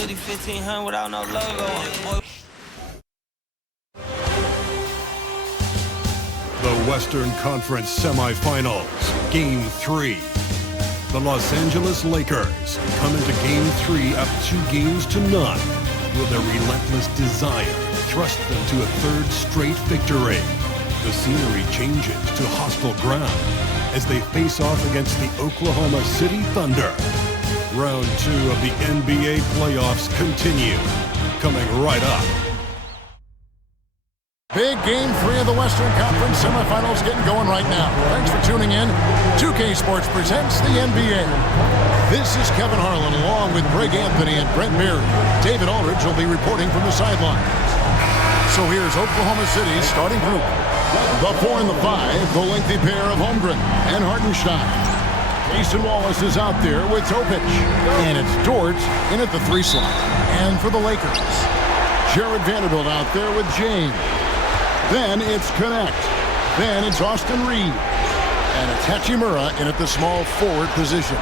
hoodie 1500 without no logo on it, boy. The Western Conference Semifinals, Game 3. The Los Angeles Lakers come into Game 3 up 2-0. Will their relentless desire thrust them to a third straight victory? The scenery changes to hostile ground as they face off against the Oklahoma City Thunder. Round 2 of the NBA playoffs continue. Coming right up. Big Game 3 of the Western Conference semifinals getting going right now. Thanks for tuning in. 2K Sports presents the NBA. This is Kevin Harlan along with Greg Anthony and Brent Berry. David Aldridge will be reporting from the sidelines. So here's Oklahoma City's starting group. The 4 and the 5, the lengthy pair of Holmgren and Hartenstein. Jason Wallace is out there with Topic. And it's Dort in at the 3 slot. And for the Lakers, Jared Vanderbilt out there with James. Then it's Connect. Then it's Austin Reed. And it's Hachimura in at the small forward position.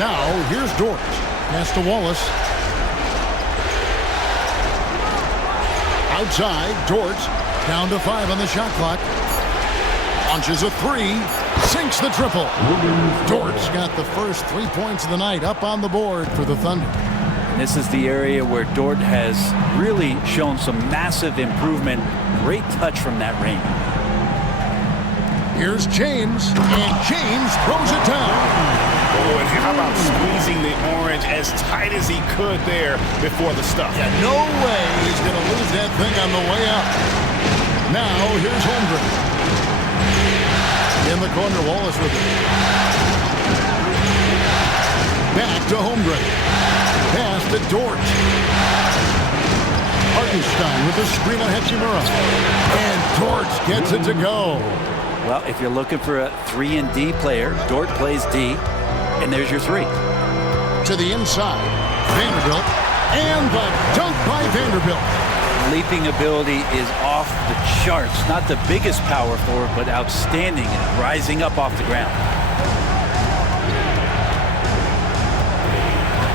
Now, here's Dort. Pass to Wallace. Outside, Dort. Down to 5 on the shot clock. Launches a 3. Sinks the triple. Dort's got the first 3 points of the night up on the board for the Thunder. This is the area where Dort has really shown some massive improvement. Great touch from that range. Here's James, and James throws it down. Oh, and how about squeezing the orange as tight as he could there before the stuff? Yeah, no way he's going to lose that thing on the way up. Now, here's Holmgren. In the corner, Wallace with it. Back to Holmgren. Pass to Dort. Hartenstein with the screen on Hachimura. And Dort gets it to go. Well, if you're looking for a 3 and D player, Dort plays D, and there's your 3. To the inside, Vanderbilt, and the dunk by Vanderbilt. Leaping ability is off the charts. Not the biggest power forward, but outstanding and rising up off the ground.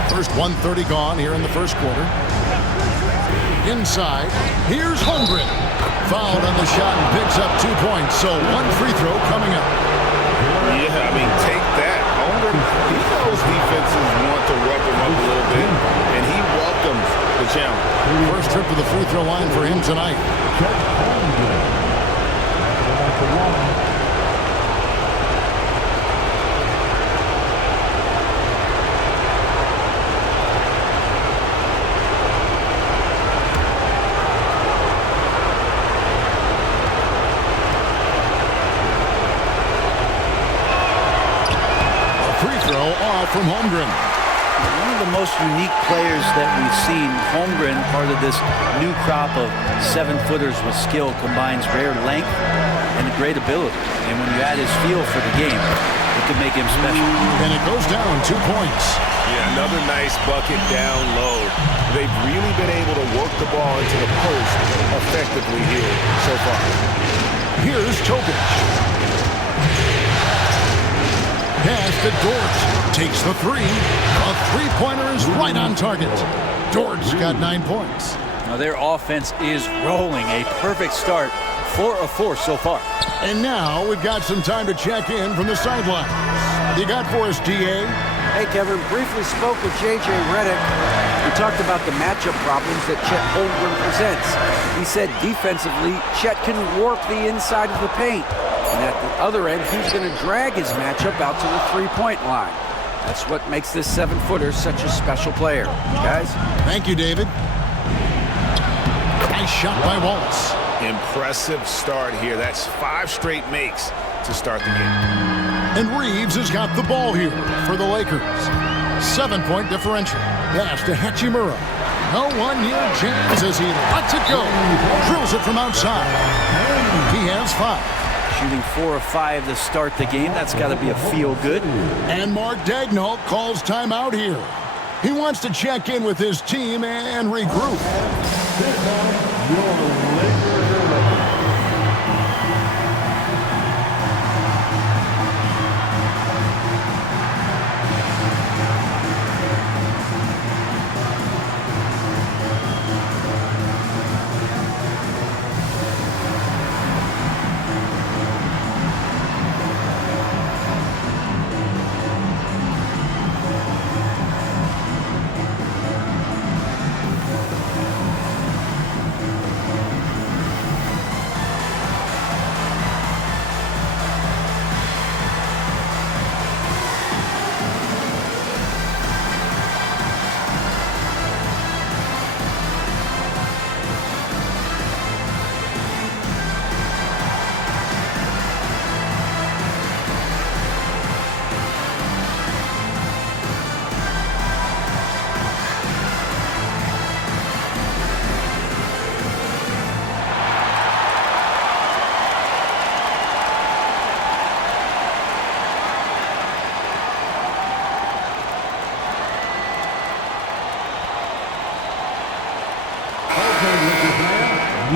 First 1:30 gone here in the first quarter. Inside, here's Holmgren. Fouled on the shot and picks up 2 points. So 1 free throw coming up. Yeah, I mean, take that. Holmgren, he knows defenses want to rough him up a little bit, and he welcomes the challenge. First trip to the free throw line for him tonight. From Holmgren. One of the most unique players that we've seen. Holmgren, part of this new crop of 7-footers with skill, combines rare length and great ability. And when you add his feel for the game, it can make him special. And it goes down 2 points. Yeah, another nice bucket down low. They've really been able to work the ball into the post effectively here so far. Here's Topic. Pass to Dort. Takes the 3. A three-pointer is right on target. Dort's got 9 points. Now their offense is rolling. A perfect start. 4 of 4 so far. And now we've got some time to check in from the sidelines. You got for us, DA? Hey, Kevin. Briefly spoke with J.J. Redick. We talked about the matchup problems that Chet Holmgren presents. He said defensively, Chet can warp the inside of the paint. And at the other end, he's going to drag his matchup out to the three-point line. That's what makes this 7-footer such a special player. Guys? Thank you, David. Nice shot by Wallace. Impressive start here. That's 5 straight makes to start the game. And Reeves has got the ball here for the Lakers. 7-point differential. Pass to Hachimura. No one near James as he lets it go. Drills it from outside. He has 5. Shooting 4 of 5 to start the game. That's got to be a feel-good. And Mark Daigneault calls timeout here. He wants to check in with his team and regroup.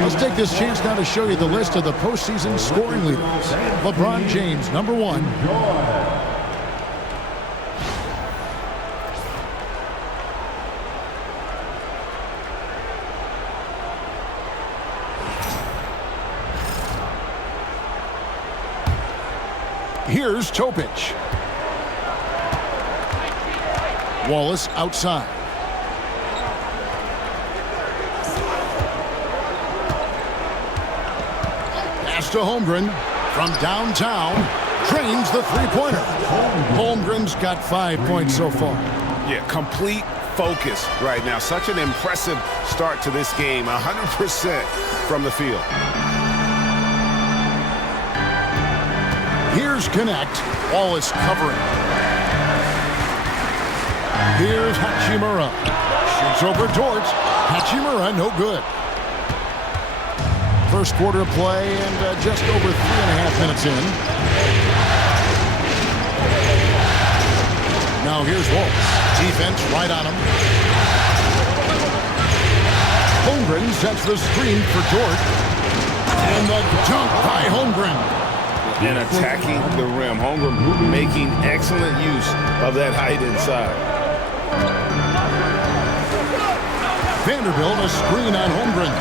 Let's take this chance now to show you the list of the postseason scoring leaders. LeBron James, number 1. Here's Topic. Wallace outside. Pass to Holmgren from downtown. Drains the three-pointer. Holmgren's got 5 points so far. Yeah, complete focus right now. Such an impressive start to this game. 100% from the field. Here's Connect. Wallace covering. Here's Hachimura. Shoots over Dort. Hachimura, no good. First quarter play and just over 3.5 minutes in. Now here's Wallace. Defense right on him. Holmgren sets the screen for Dort. And the dunk by Holmgren. And attacking the rim. Holmgren making excellent use of that height inside. Vanderbilt a screen on Holmgren.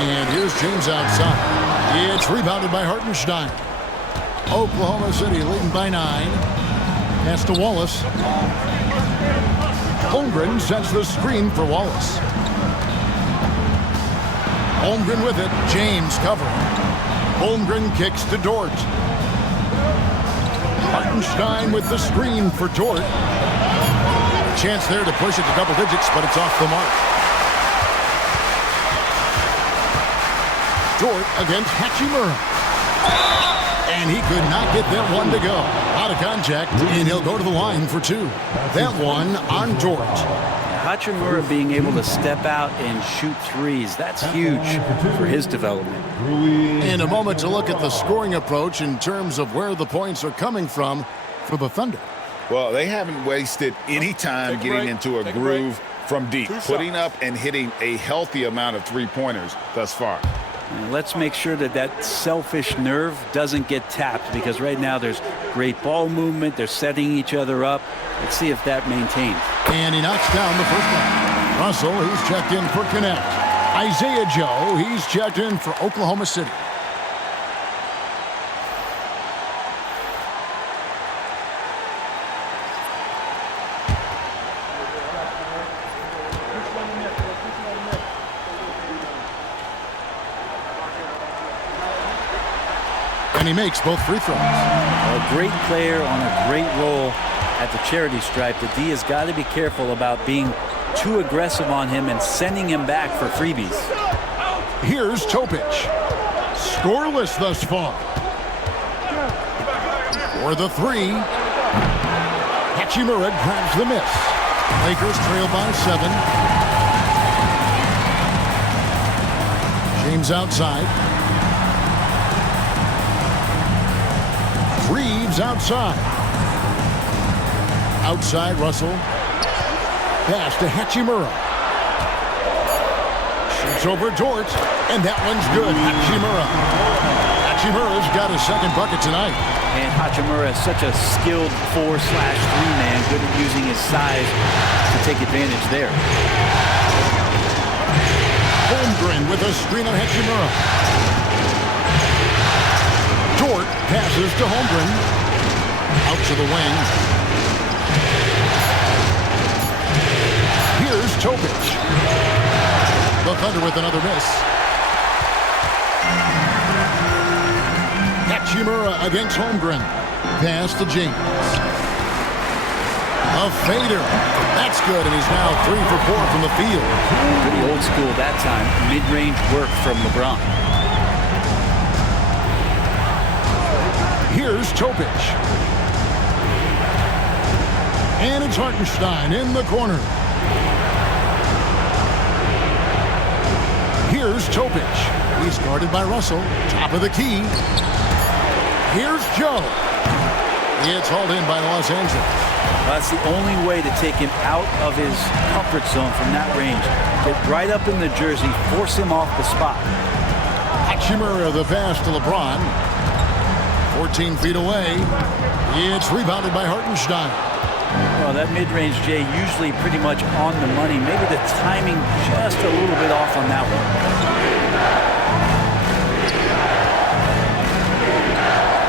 And here's James outside. It's rebounded by Hartenstein. Oklahoma City leading by 9. Pass to Wallace. Holmgren sets the screen for Wallace. Holmgren with it. James covering. Holmgren kicks to Dort. Hartenstein with the screen for Dort. Chance there to push it to double digits, but it's off the mark. Dort against Hachimura. And he could not get that one to go. Out of contact, and he'll go to the line for 2. That one on Dort. Hachimura being able to step out and shoot threes, that's huge for his development. In a moment to look at the scoring approach in terms of where the points are coming from for the Thunder. Well, they haven't wasted any time getting into a groove from deep, putting up and hitting a healthy amount of three-pointers thus far. And let's make sure that that selfish nerve doesn't get tapped, because right now there's great ball movement. They're setting each other up. Let's see if that maintains. And he knocks down the first one. Russell, he's checked in for Connect. Isaiah Joe, he's checked in for Oklahoma City. And he makes both free throws. A great player on a great role at the charity stripe. The D has got to be careful about being too aggressive on him and sending him back for freebies. Here's Topic. Scoreless thus far. For the 3. Hachimura grabs the miss. Lakers trail by 7. James outside. Reeves outside. Outside, Russell. Pass to Hachimura. Shoots over Dort, and that one's good. Hachimura. Hachimura's got his second bucket tonight. And Hachimura is such a skilled 4/3 man, good at using his size to take advantage there. Holmgren with a screen on Hachimura. Dort passes to Holmgren. Out to the wing. Here's Topic. The Thunder with another miss. Hachimura against Holmgren. Pass to James. A fader. That's good, and he's now 3 for 4 from the field. Pretty old school that time. Mid-range work from LeBron. Here's Topic. And it's Hartenstein in the corner. Here's Topic. He's guarded by Russell. Top of the key. Here's Joe. It's hauled in by Los Angeles. That's the only way to take him out of his comfort zone from that range. Get right up in the jersey, force him off the spot. Hachimura, the pass to LeBron. 14 feet away. It's rebounded by Hartenstein. Well, that mid-range, Jay, usually pretty much on the money. Maybe the timing just a little bit off on that one.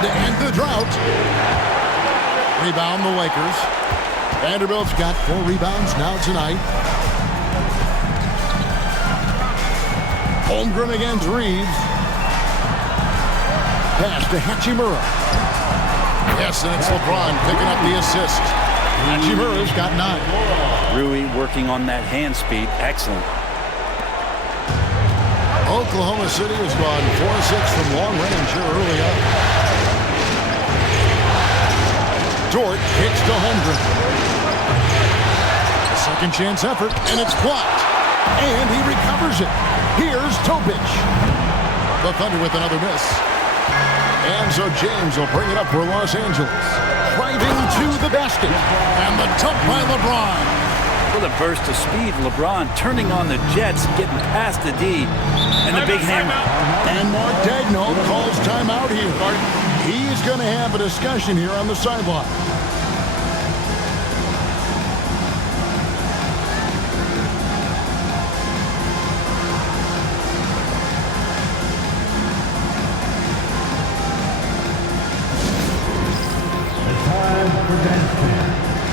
To end the drought. Rebound the Lakers. Vanderbilt's got 4 rebounds now tonight. Holmgren against Reeves. Pass to Hachimura. Yes, and it's LeBron picking up the assist. Hachimura's got 9. Rui working on that hand speed. Excellent. Oklahoma City has gone 4-6 from long range here early up. Dort kicks to Holmgren. A second chance effort, and it's blocked. And he recovers it. Here's Topic. The Thunder with another miss. And so James will bring it up for Los Angeles. Driving to the basket. And the dunk by LeBron. With a burst of speed, LeBron turning on the Jets, getting past the D. And the big hammer. And Mark Daigneault calls timeout here. He's going to have a discussion here on the sideline.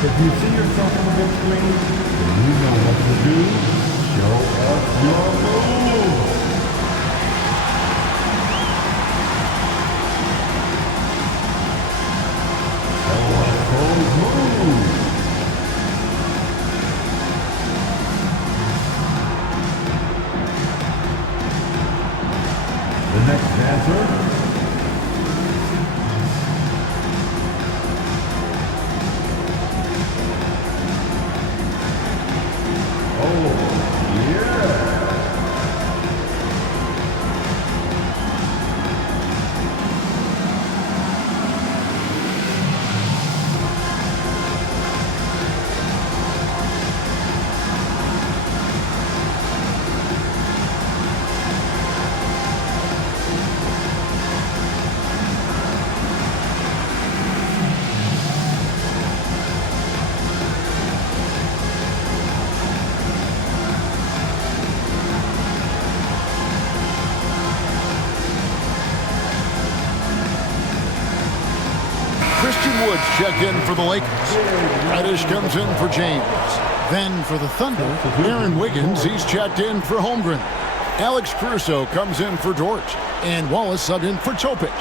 If you see yourself on the big screen, then you know what to do. Show us your moves. Show us those moves. The next dancer. Woods checked in for the Lakers. Reddish comes in for James. Then for the Thunder, Aaron Wiggins, he's checked in for Holmgren. Alex Caruso comes in for Dort. And Wallace subbed in for Topic.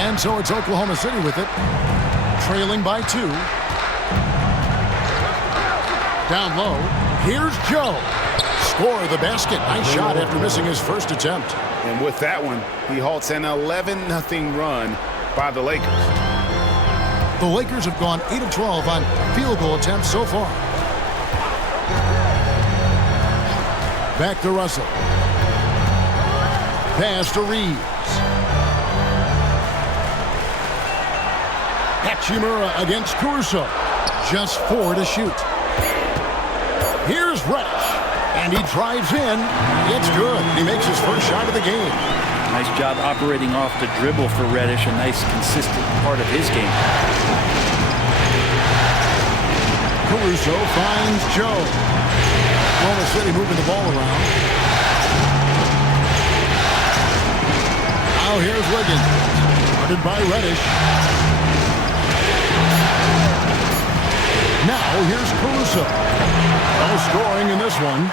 And so it's Oklahoma City with it. Trailing by 2. Down low. Here's Joe. Score the basket. Nice shot after missing his first attempt. And with that one, he halts an 11-0 run by the Lakers. The Lakers have gone 8 of 12 on field goal attempts so far. Back to Russell. Pass to Reeves. Hachimura against Caruso. Just 4 to shoot. Here's Reddish, and he drives in. It's good. He makes his first shot of the game. Nice job operating off the dribble for Reddish, a nice, consistent part of his game. Caruso finds Joe. Oklahoma City moving the ball around. Now here's Wiggins. Guarded by Reddish. Now here's Caruso. No scoring in this one.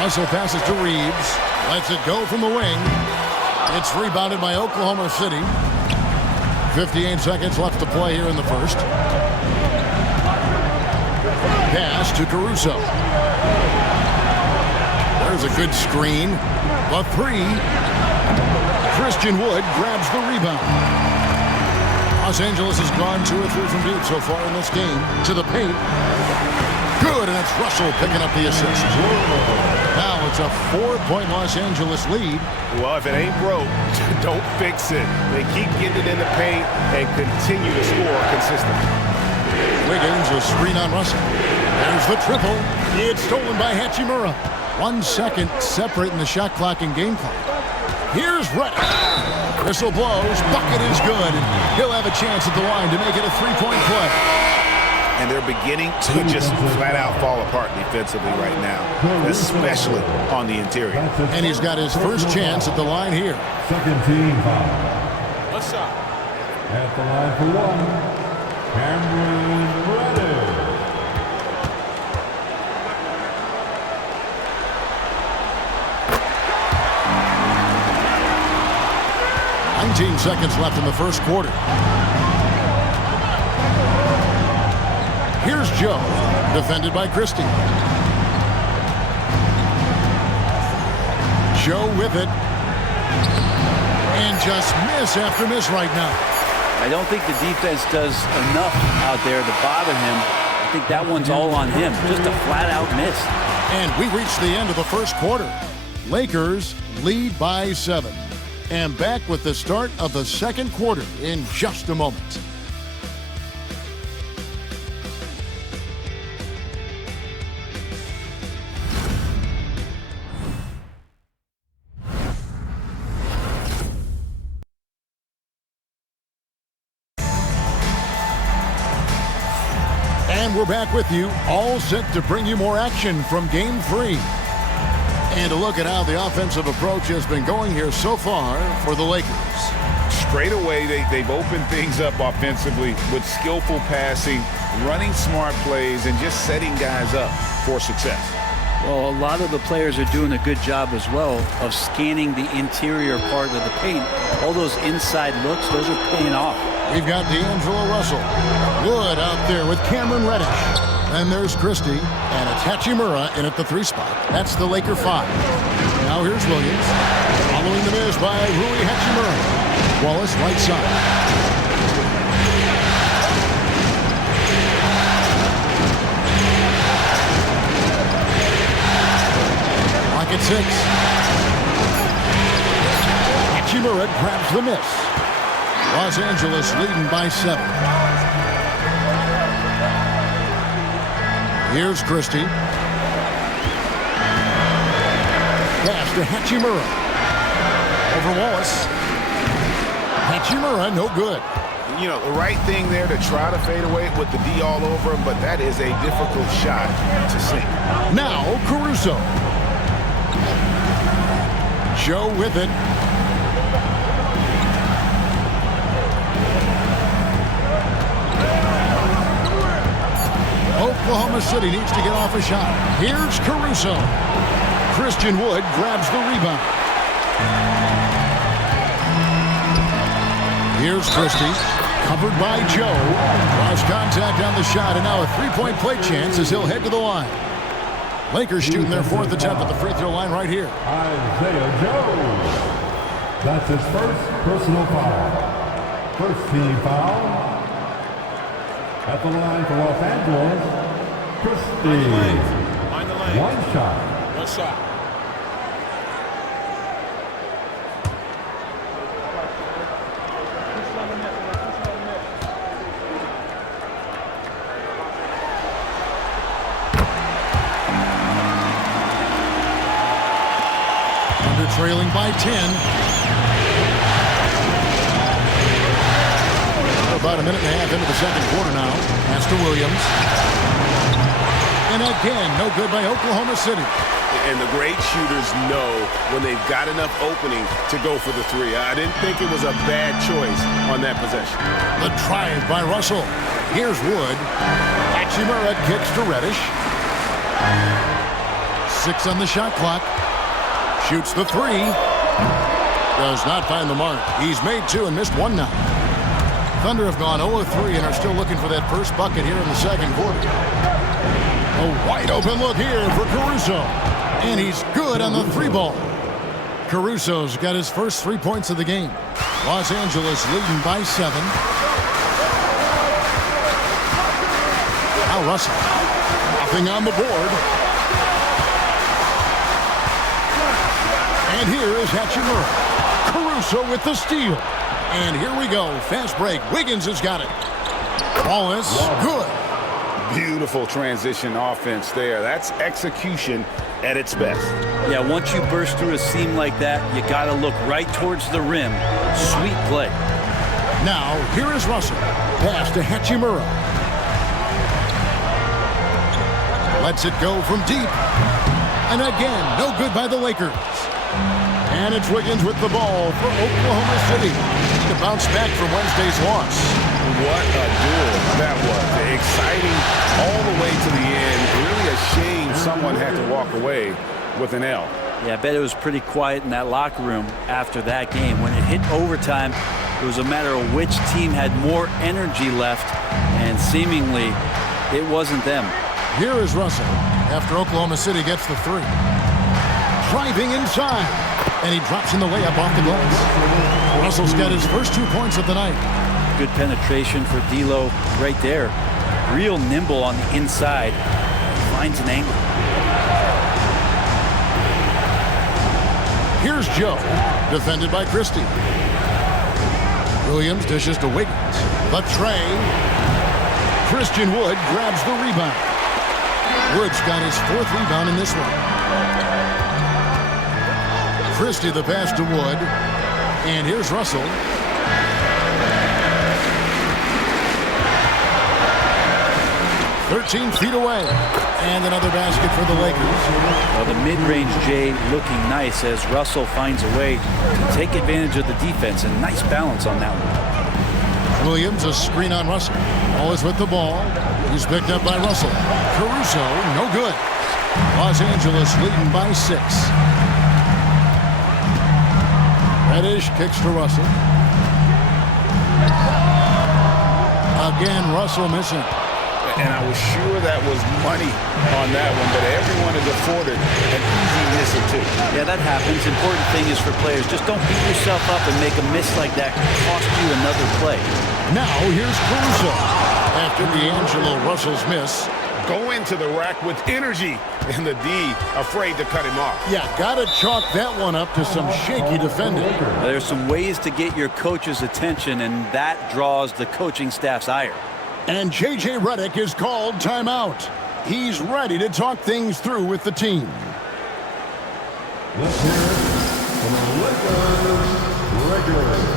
Russell passes to Reeves. Lets it go from the wing. It's rebounded by Oklahoma City. 58 seconds left to play here in the first. Pass to Caruso. There's a good screen. The 3. Christian Wood grabs the rebound. Los Angeles has gone 2 or 3 from deep so far in this game. To the paint. good, and it's Russell picking up the assist. Now it's a 4-point Los Angeles lead. Well, if it ain't broke, don't fix it. They keep getting it in the paint and continue to score consistently. Wiggins, a screen on Russell. There's the triple. It's stolen by Hachimura. 1 second separating the shot clock and game clock. Here's Reddick. Whistle blows. Bucket is good. And he'll have a chance at the line to make it a 3-point play. And they're beginning to just flat out fall apart defensively right now, especially on the interior. And he's got his first chance at the line here. Second team foul. What's up? At the line for one, Cameron Reddick. 19 seconds left in the first quarter. Here's Joe, defended by Christie. Joe with it. And just miss after miss right now. I don't think the defense does enough out there to bother him. I think that one's all on him. Just a flat-out miss. And we reach the end of the first quarter. Lakers lead by 7. And back with the start of the second quarter in just a moment. And we're back with you, all set to bring you more action from Game 3. And a look at how the offensive approach has been going here so far for the Lakers. Straight away, they've opened things up offensively with skillful passing, running smart plays, and just setting guys up for success. Well, a lot of the players are doing a good job as well of scanning the interior part of the paint. All those inside looks, those are paying off. We've got D'Angelo Russell. Good out there with Cameron Reddish. And there's Christie, and it's Hachimura in at the 3 spot. That's the Laker 5. Now here's Williams. Following the miss by Rui Hachimura. Wallace, right side. Clock at 6. Hachimura grabs the miss. Los Angeles leading by 7. Here's Christie. Pass to Hachimura. Over Wallace. Hachimura, no good. You know, the right thing there to try to fade away with the D all over him, but that is a difficult shot to sink. Now Caruso. Joe with it. Oklahoma City needs to get off a shot. Here's Caruso. Christian Wood grabs the rebound. Here's Christie. Covered by Joe. Draws contact on the shot, and now a 3-point play chance as he'll head to the line. Lakers shooting their 4th attempt at the free throw line right here. Isaiah Joe. That's his first personal foul. First team foul. At the line for Los Angeles, Christie. Mind the lane. One shot. One shot. Under trailing by 10. About a minute and a half into the second quarter now. Pass to Williams. And again, no good by Oklahoma City. And the great shooters know when they've got enough opening to go for the 3. I didn't think it was a bad choice on that possession. The drive by Russell. Here's Wood. Hachimura kicks to Reddish. 6 on the shot clock. Shoots the 3. Does not find the mark. He's made 2 and missed 1 now. Thunder have gone 0-3 and are still looking for that first bucket here in the second quarter. A wide open look here for Caruso. And he's good on the 3 ball. Caruso's got his first 3 points of the game. Los Angeles leading by 7. Now Russell. Off Nothing on the board. And here is Hachimura. Caruso with the steal. And here we go. Fast break. Wiggins has got it. Wallace, good. Beautiful transition offense there. That's execution at its best. Yeah, once you burst through a seam like that, you got to look right towards the rim. Sweet play. Now, here is Russell. Pass to Hachimura. Lets it go from deep. And again, no good by the Lakers. And it's Wiggins with the ball for Oklahoma City to bounce back from Wednesday's loss. What a duel that was. Exciting all the way to the end. Really a shame someone had to walk away with an L. Yeah, I bet it was pretty quiet in that locker room after that game. When it hit overtime, it was a matter of which team had more energy left, and seemingly it wasn't them. Here is Russell after Oklahoma City gets the three. Driving inside, and he drops in the layup off the glass. Russell's got his first 2 points of the night. Good penetration for D'Lo right there. Real nimble on the inside. Finds an angle. Here's Joe, defended by Christie. Williams dishes to Wiggins. The tray. Christian Wood grabs the rebound. Wood's got his 4th rebound in this one. Christie the pass to Wood. And here's Russell. "13 feet away." And another basket for the Lakers. Well, the mid-range Jay looking nice as Russell finds a way to take advantage of the defense, and nice balance on that one. Williams, a screen on Russell. Always with the ball. He's picked up by Russell. Caruso, no good. Los Angeles leading by 6. Reddish kicks to Russell. Again, Russell missing. And I was sure that was money on that one, but everyone is afforded an easy miss or two. Yeah, that happens. Important thing is for players, just don't beat yourself up and make a miss like that cost you another play. Now here's Caruso. After D'Angelo Russell's miss. Go into the rack with energy, and the D afraid to cut him off. Yeah, gotta chalk that one up to some shaky defending. There's some ways to get your coach's attention, and that draws the coaching staff's ire. And J.J. Redick is called timeout. He's ready to talk things through with the team. Let's hear it from the Lakers regular.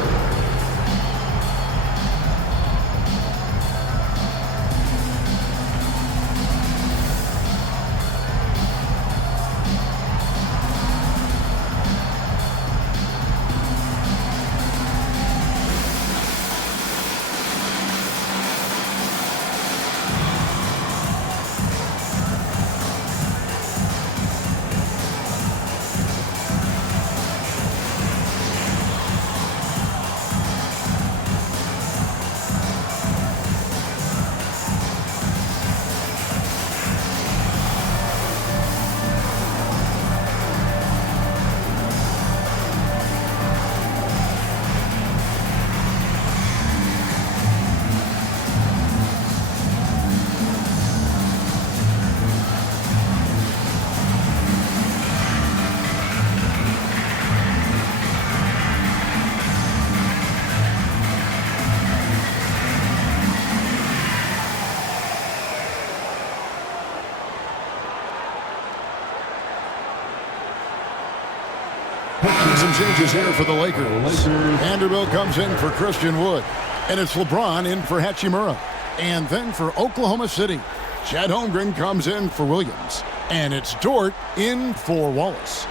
Some changes here for the Lakers. Vanderbilt comes in for Christian Wood. And it's LeBron in for Hachimura. And then for Oklahoma City, Chet Holmgren comes in for Williams. And it's Dort in for Wallace.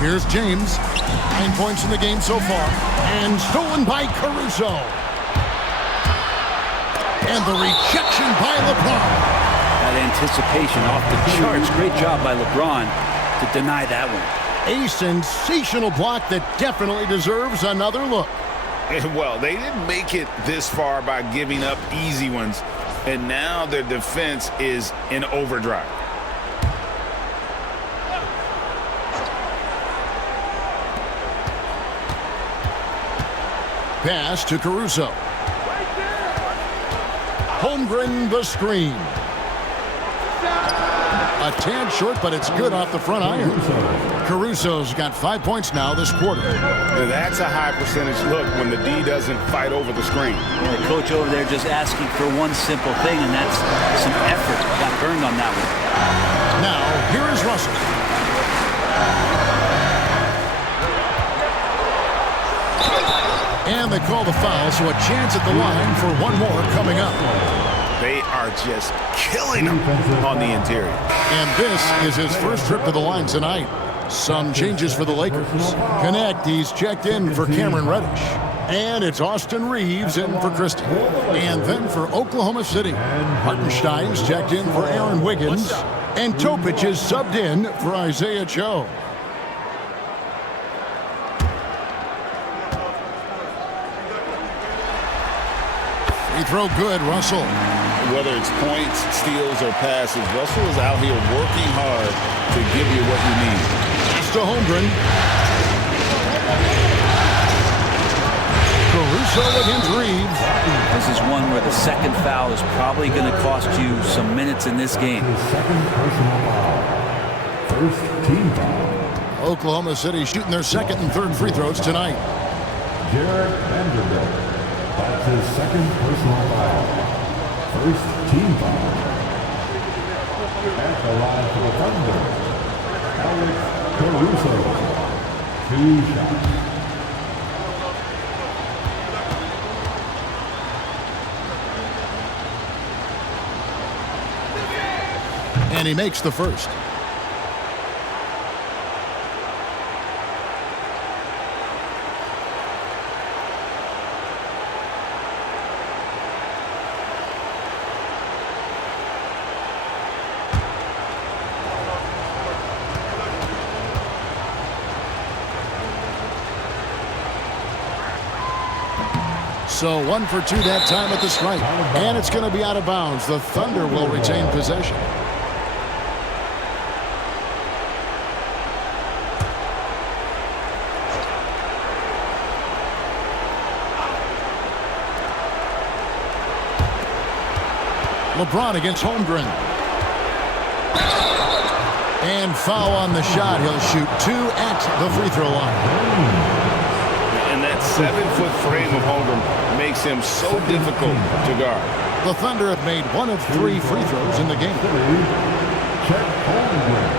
Here's James. 9 points in the game so far. And stolen by Caruso. And the rejection by LeBron. That anticipation off the charts. Great job by LeBron to deny that one. A sensational block that definitely deserves another look. Well, they didn't make it this far by giving up easy ones. And now their defense is in overdrive. pass to Caruso. Holmgren the screen. A tad short, but it's good off the front iron. Caruso's got 5 points now this quarter. That's a high percentage look when the D doesn't fight over the screen. The coach over there just asking for one simple thing, and that's some effort. Got burned on that one. Now, here is Russell. And they call the foul, so a chance at the line for one more coming up. They are just killing him on the interior. And this is his first trip to the line tonight. Some changes for the Lakers. Konecny's checked in for Cameron Reddish. And it's Austin Reeves in for Christie. And then for Oklahoma City, Hartenstein's checked in for Aaron Wiggins. And Topic is subbed in for Isaiah Joe. Free throw good, Russell. Whether it's points, steals, or passes, Russell is out here working hard to give you what you need. Pass to Holmgren. Caruso against Reeves. This is one where the second foul is probably going to cost you some minutes in this game. Second personal foul. First team foul. Oklahoma City shooting their second and third free throws tonight. Jared Vanderbilt. That's his second personal foul. First team foul. At the line for the Thunder, Alex Caruso. 2 shots. And he makes the first. So 1 for 2 that time at the stripe. And it's going to be out of bounds. The Thunder will retain possession. LeBron against Holmgren. And foul on the shot. He'll shoot 2 at the free throw line. And that 7-foot frame of Holmgren makes him so difficult to guard. The Thunder have made 1 of 3 free throws in the game. Chet Holmgren.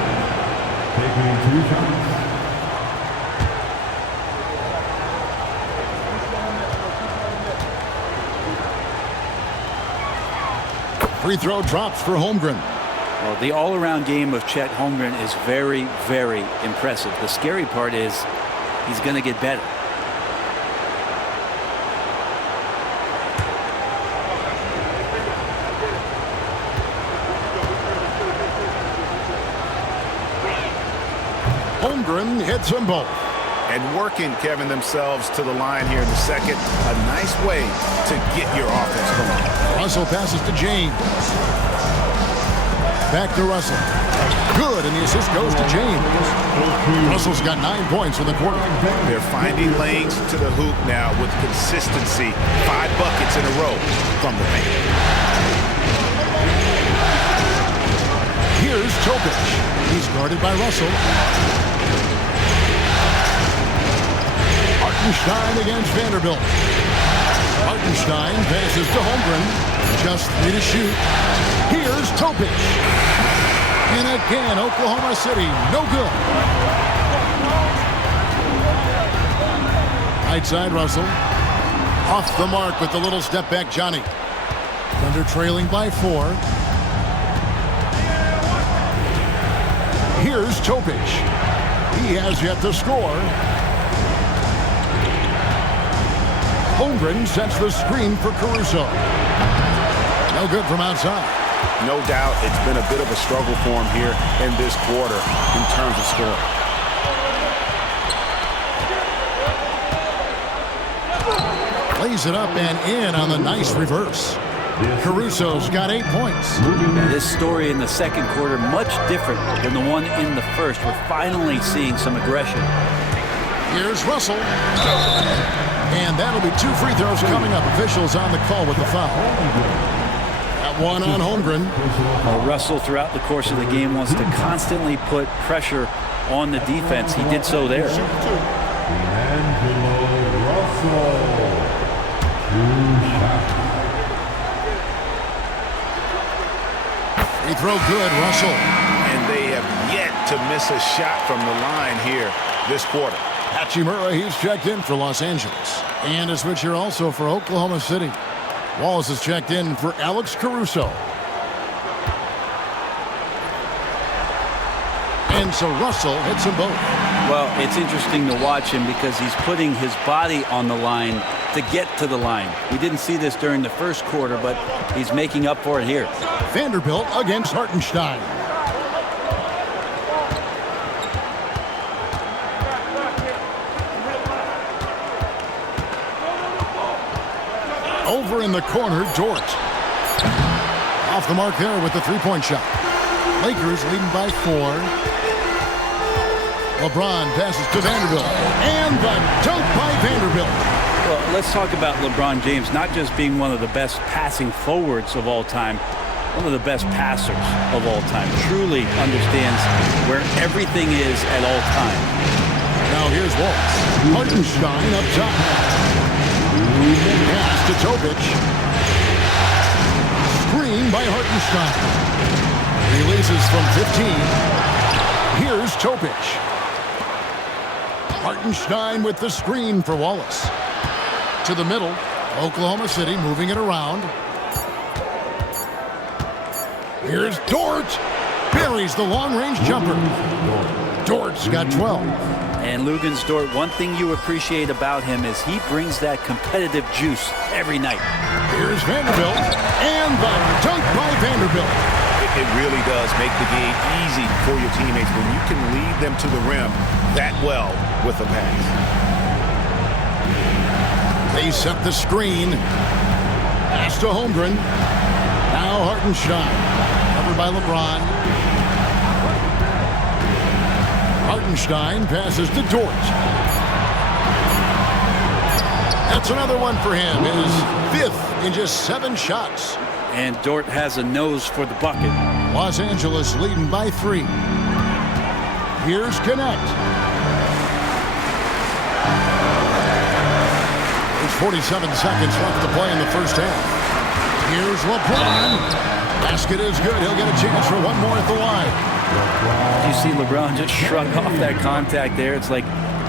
Taking 2 shots. Free throw drops for Holmgren. Well, the all-around game of Chet Holmgren is very, very impressive. The scary part is he's going to get better. Holmgren hits them both. And working, Kevin, themselves to the line here in the second. A nice way to get your offense going. Russell passes to James. Back to Russell. Good, and the assist goes to James. Russell's got 9 points in the quarter. They're finding lanes to the hoop now with consistency. 5 buckets in a row from the paint. Here's Topic. He's guarded by Russell. Hartenstein against Vanderbilt. Hartenstein passes to Holmgren. Just 3 to shoot. Here's Topic. And again, Oklahoma City, no good. Right side, Russell. Off the mark with the little step back, Johnny. Thunder trailing by 4. Here's Topic. He has yet to score. Holmgren sets the screen for Caruso. No good from outside. No doubt it's been a bit of a struggle for him here in this quarter in terms of scoring. Lays it up and in on the nice reverse. Caruso's got 8 points. This story in the second quarter much different than the one in the first. We're finally seeing some aggression. Here's Russell. And that'll be 2 free throws coming up. Officials on the call with the foul. That one on Holmgren. Well, Russell, throughout the course of the game, wants to constantly put pressure on the defense. He did so there. D'Angelo Russell. 2 shots. Free throw good, Russell. And they have yet to miss a shot from the line here this quarter. Hachimura, he's checked in for Los Angeles. And a switch here also for Oklahoma City. Wallace is checked in for Alex Caruso. And so Russell hits them both. Well, it's interesting to watch him because he's putting his body on the line to get to the line. We didn't see this during the first quarter, but he's making up for it here. Vanderbilt against Hartenstein. Over in the corner, Dort. Off the mark there with the three-point shot. Lakers leading by 4. LeBron passes to Vanderbilt. And the dunk by Vanderbilt. Well, let's talk about LeBron James not just being one of the best passing forwards of all time, one of the best passers of all time. Truly understands where everything is at all times. Now here's Wallace. Hartenstein up top. Pass to Topic. Screen by Hartenstein. Releases from 15. Here's Topic. Hartenstein with the screen for Wallace. To the middle. Oklahoma City moving it around. Here's Dort. Buries the long-range jumper. Dort's got 12. And Luguentz Dort, one thing you appreciate about him is he brings that competitive juice every night. Here's Vanderbilt. And the dunk by Vanderbilt. It really does make the game easy for your teammates when you can lead them to the rim that well with a pass. They set the screen. Pass to Holmgren. Now Hartenstein. Covered by LeBron. Hartenstein passes to Dort. That's another one for him. His 5th in just 7 shots. And Dort has a nose for the bucket. Los Angeles leading by 3. Here's Connect. There's 47 seconds left to play in the first half. Here's LeBron. Basket is good. He'll get a chance for one more at the line. You see LeBron just shrug off that contact there. It's like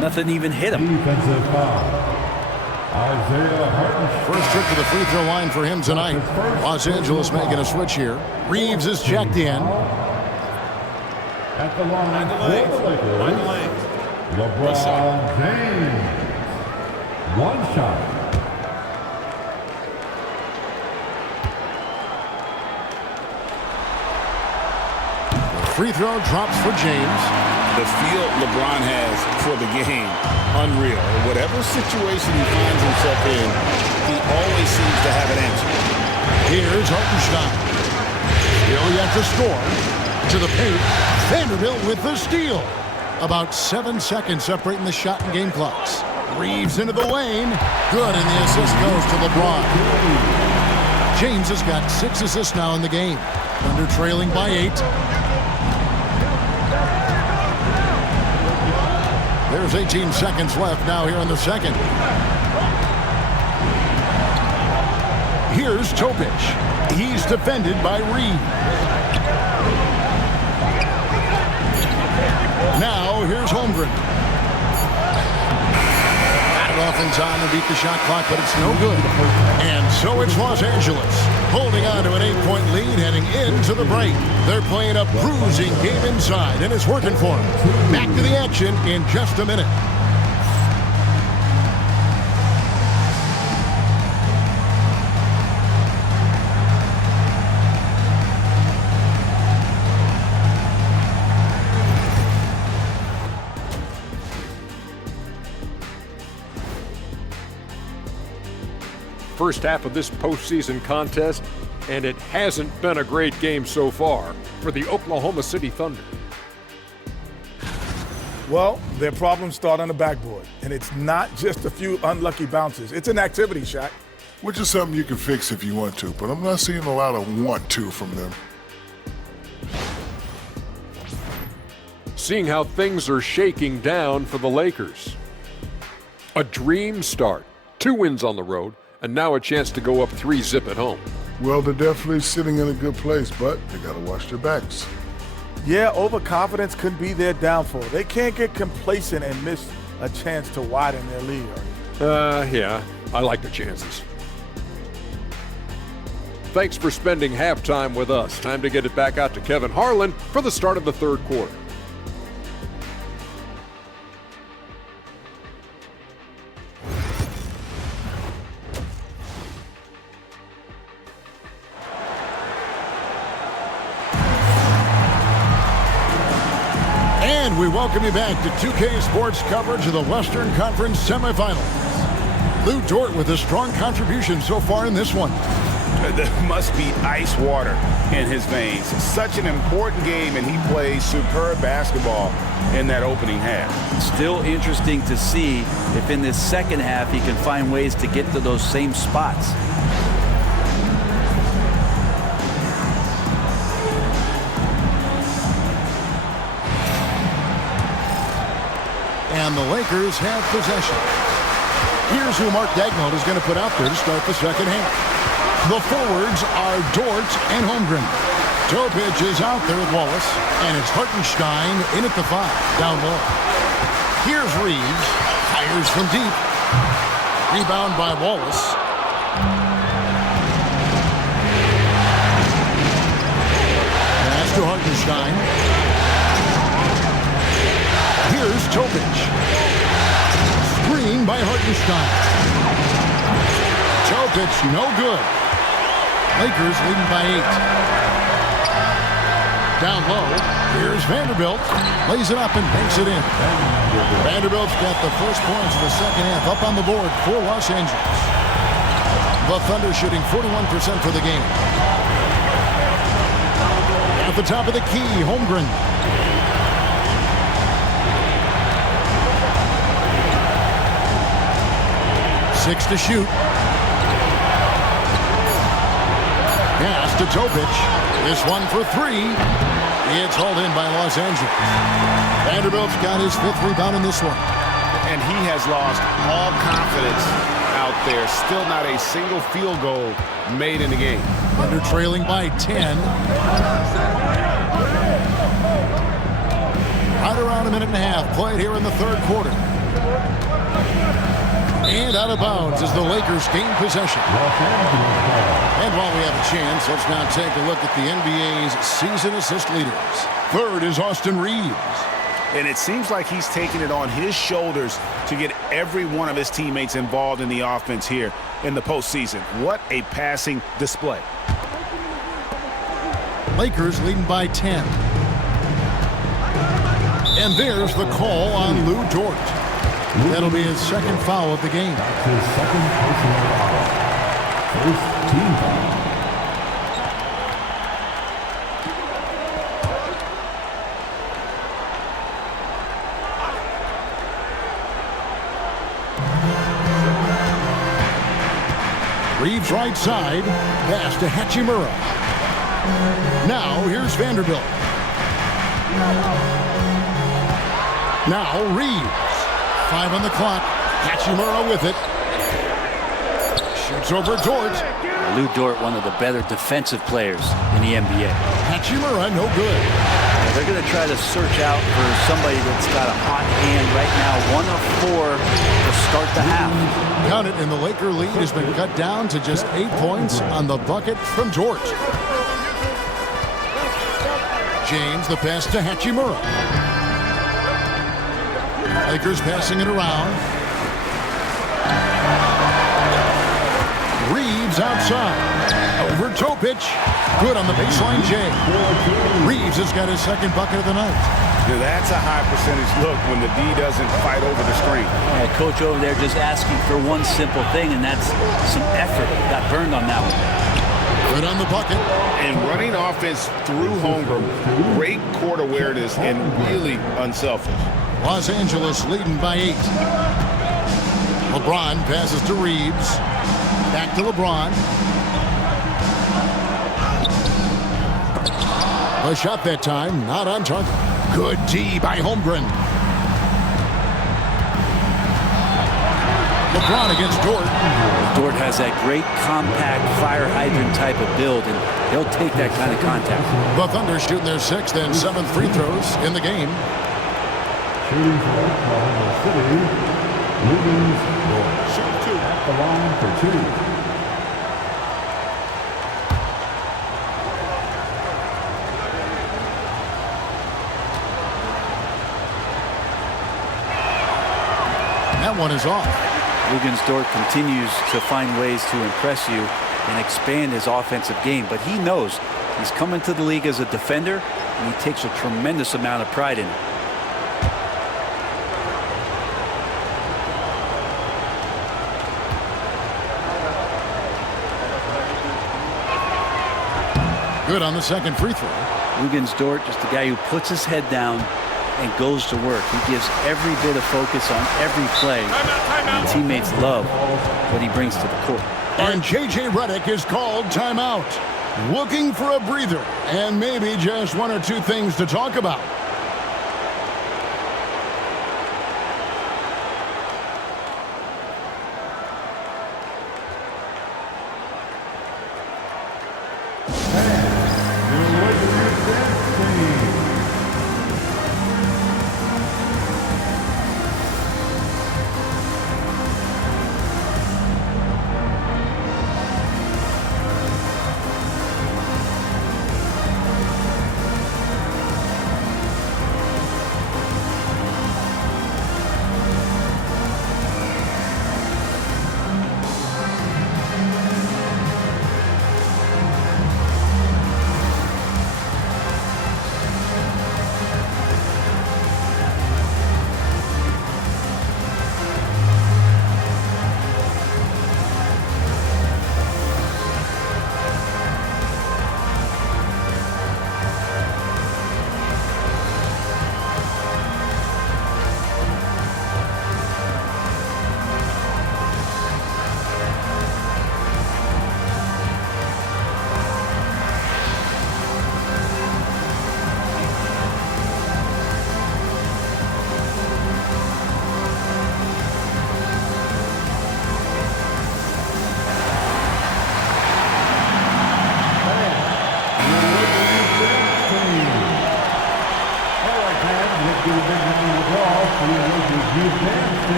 nothing even hit him. Defensive foul. Isaiah Hartenstein. First trip to the free throw line for him tonight. Los Angeles making a switch here. Reeves is checked in. At the line for the Lakers, LeBron James. 1 shot. Free throw drops for James. The feel LeBron has for the game, unreal. Whatever situation he finds himself in, he always seems to have an answer. Here's Hartenstein. Still yet to score. To the paint. Vanderbilt with the steal. About 7 seconds separating the shot and game clocks. Reeves into the lane. Good, and the assist goes to LeBron. James has got 6 assists now in the game. Thunder trailing by 8. There's 18 seconds left now here in the second. Here's Topic. He's defended by Reed. Now here's Holmgren. Got it off in time to beat the shot clock, but it's no good. And so it's Los Angeles holding on to an 8-point lead heading into the break. They're playing a bruising game inside, and it's working for them. Back to the action in just a minute. First half of this postseason contest, and it hasn't been a great game so far for the Oklahoma City Thunder. Well, their problems start on the backboard, and it's not just a few unlucky bounces. It's an activity, Shaq. Which is something you can fix if you want to, but I'm not seeing a lot of want to from them. Seeing how things are shaking down for the Lakers. A dream start. 2 wins on the road, and now a chance to go up 3-zip at home. Well, they're definitely sitting in a good place, but they got to watch their backs. Yeah, overconfidence could be their downfall. They can't get complacent and miss a chance to widen their lead. Yeah, I like the chances. Thanks for spending halftime with us. Time to get it back out to Kevin Harlan for the start of the third quarter. And we welcome you back to 2K Sports coverage of the Western Conference semifinals. Lou Dort with a strong contribution so far in this one. There must be ice water in his veins. Such an important game, and he plays superb basketball in that opening half. Still interesting to see if in this second half he can find ways to get to those same spots. And the Lakers have possession. Here's who Mark Daigneault is going to put out there to start the second half. The forwards are Dort and Holmgren. Topic is out there with Wallace, and it's Hartenstein in at the 5, down low. Here's Reeves, fires from deep. Rebound by Wallace. Pass to Hartenstein. Here's Topic. Screen by Hartenstein. Topic, no good. Lakers leading by 8. Down low, here's Vanderbilt. Lays it up and banks it in. Vanderbilt's got the first points of the second half up on the board for Los Angeles. The Thunder shooting 41% for the game. At the top of the key, Holmgren. Six to shoot. Pass to Topic. This one for 3. It's hauled in by Los Angeles. Vanderbilt's got his 5th rebound in this one. And he has lost all confidence out there. Still not a single field goal made in the game. Under trailing by 10. Right around a minute and a half played here in the third quarter. And out of bounds as the Lakers gain possession. And while we have a chance, let's now take a look at the NBA's season assist leaders. Third is Austin Reeves. And it seems like he's taking it on his shoulders to get every one of his teammates involved in the offense here in the postseason. What a passing display. Lakers leading by 10. And there's the call on Lou Dort. That'll be his second foul of the game. That's his second personal foul. First team foul. Reeves right side. Pass to Hachimura. Now here's Vanderbilt. Now Reeves. 5 on the clock. Hachimura with it. Shoots over Dort. Lou Dort, one of the better defensive players in the NBA. Hachimura, no good. They're going to try to search out for somebody that's got a hot hand right now. 1 of 4 to start the half. Count it, and the Laker lead has been cut down to just 8 points on the bucket from Dort. James, the pass to Hachimura. Lakers passing it around. Reeves outside. Over Topic. Good on the baseline, Jay. Reeves has got his second bucket of the night. That's a high percentage look when the D doesn't fight over the screen. Yeah, coach over there just asking for one simple thing, and that's some effort. Got burned on that one. Good on the bucket. And running offense through Holmgren. Great court awareness and really unselfish. Los Angeles leading by 8. LeBron passes to Reeves. Back to LeBron. A shot that time, not on target. Good D by Holmgren. LeBron against Dort. Dort has that great compact fire hydrant type of build, and he'll take that kind of contact. The Thunder shooting their 6th and 7th free throws in the game. Shooting for Oklahoma City, Wiggins Shoot 2. at the line for 2. That one is off. Dort continues to find ways to impress you and expand his offensive game, but he knows he's coming to the league as a defender, and he takes a tremendous amount of pride in it. Good on the second free throw. Dort, just a guy who puts his head down and goes to work. He gives every bit of focus on every play. And teammates love what he brings to the court. And J.J. Redick is called timeout. Looking for a breather and maybe just 1 or 2 things to talk about.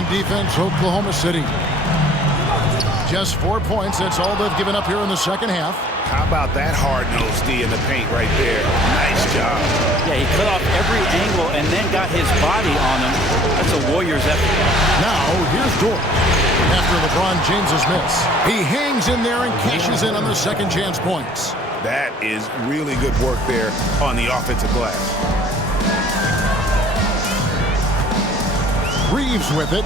On defense, Oklahoma City. Just 4 points. That's all they've given up here in the second half. How about that hard-nosed D in the paint right there? Nice job. Yeah, he cut off every angle and then got his body on him. That's a Warriors effort. Now, here's Dort. After LeBron James's miss, he hangs in there and cashes in on the second chance points. That is really good work there on the offensive glass. Reeves with it.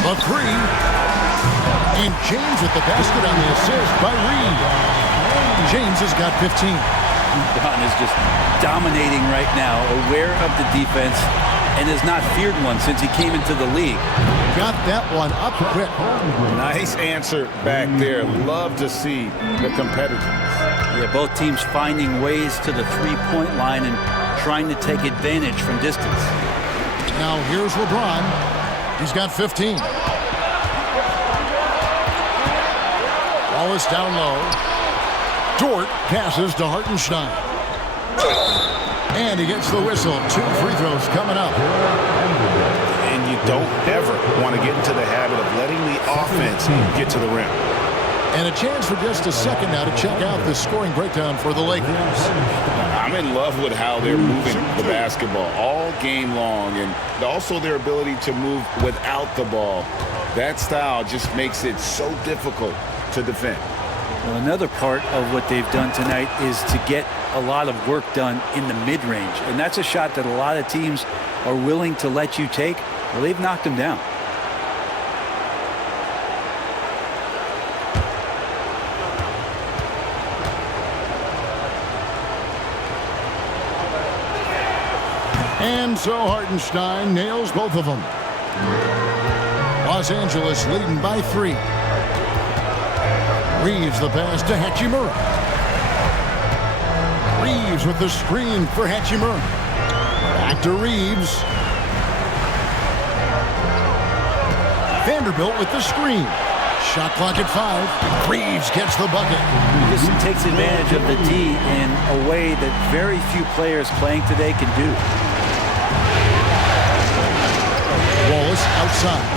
The 3. And James with the basket on the assist by Reed. James has got 15. Don is just dominating right now, aware of the defense, and has not feared one since he came into the league. Got that one up quick. Nice answer back there. Love to see the competitors. Yeah, both teams finding ways to the three-point line and trying to take advantage from distance. Now here's LeBron. He's got 15. Wallace down low. Dort passes to Hartenstein. And he gets the whistle. 2 free throws coming up. And you don't ever want to get into the habit of letting the offense get to the rim. And a chance for just a second now to check out the scoring breakdown for the Lakers. I'm in love with how they're moving the basketball all game long, and also their ability to move without the ball. That style just makes it so difficult to defend. Well, another part of what they've done tonight is to get a lot of work done in the mid-range. And that's a shot that a lot of teams are willing to let you take. Well, they've knocked them down. And so Hartenstein nails both of them. Los Angeles leading by 3. Reeves the pass to Hachimura. Reeves with the screen for Hachimura. Back to Reeves. Vanderbilt with the screen. Shot clock at 5. Reeves gets the bucket. This takes advantage of the D in a way that very few players playing today can do. Wallace outside.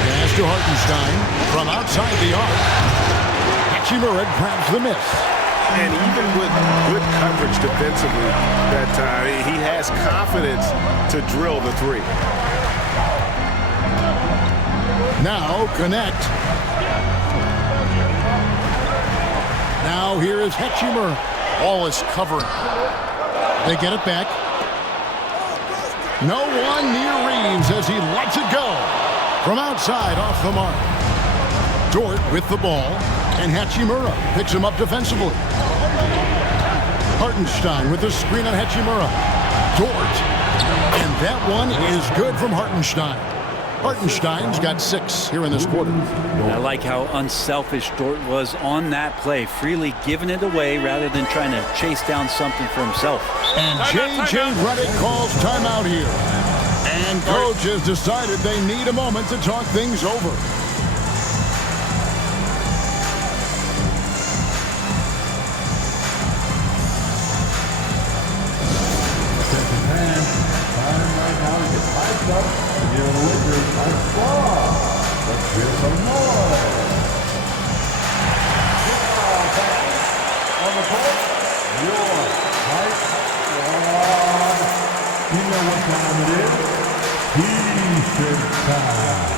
Pass to Hartenstein from outside the arc. Hachimura grabs the miss. And even with good coverage defensively, that he has confidence to drill the 3. Now connect. Now here is Hachimura. Wallace covering. They get it back. No one near Reeves as he lets it go. From outside off the mark. Dort with the ball. And Hachimura picks him up defensively. Hartenstein with the screen on Hachimura. Dort. And that one is good from Hartenstein. Hartenstein's got 6 here in this quarter. I like how unselfish Dort was on that play, freely giving it away rather than trying to chase down something for himself. And J.J. Redick calls timeout here. And coach has decided they need a moment to talk things over. Let's hear some noise. On the court, your height squad. You know what time it is? T-shirt time.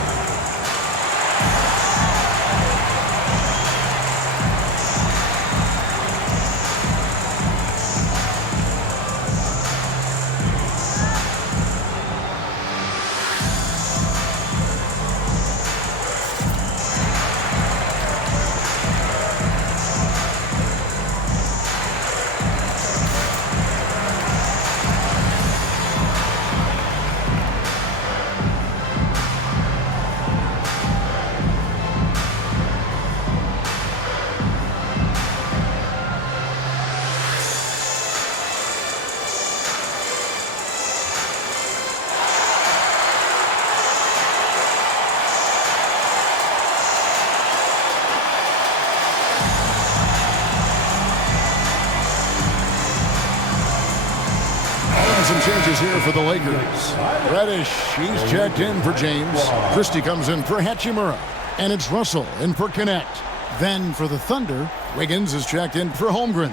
Some changes here for the Lakers. Reddish, he's checked in for James. Christie comes in for Hachimura. And it's Russell in for Connect. Then for the Thunder, Wiggins is checked in for Holmgren.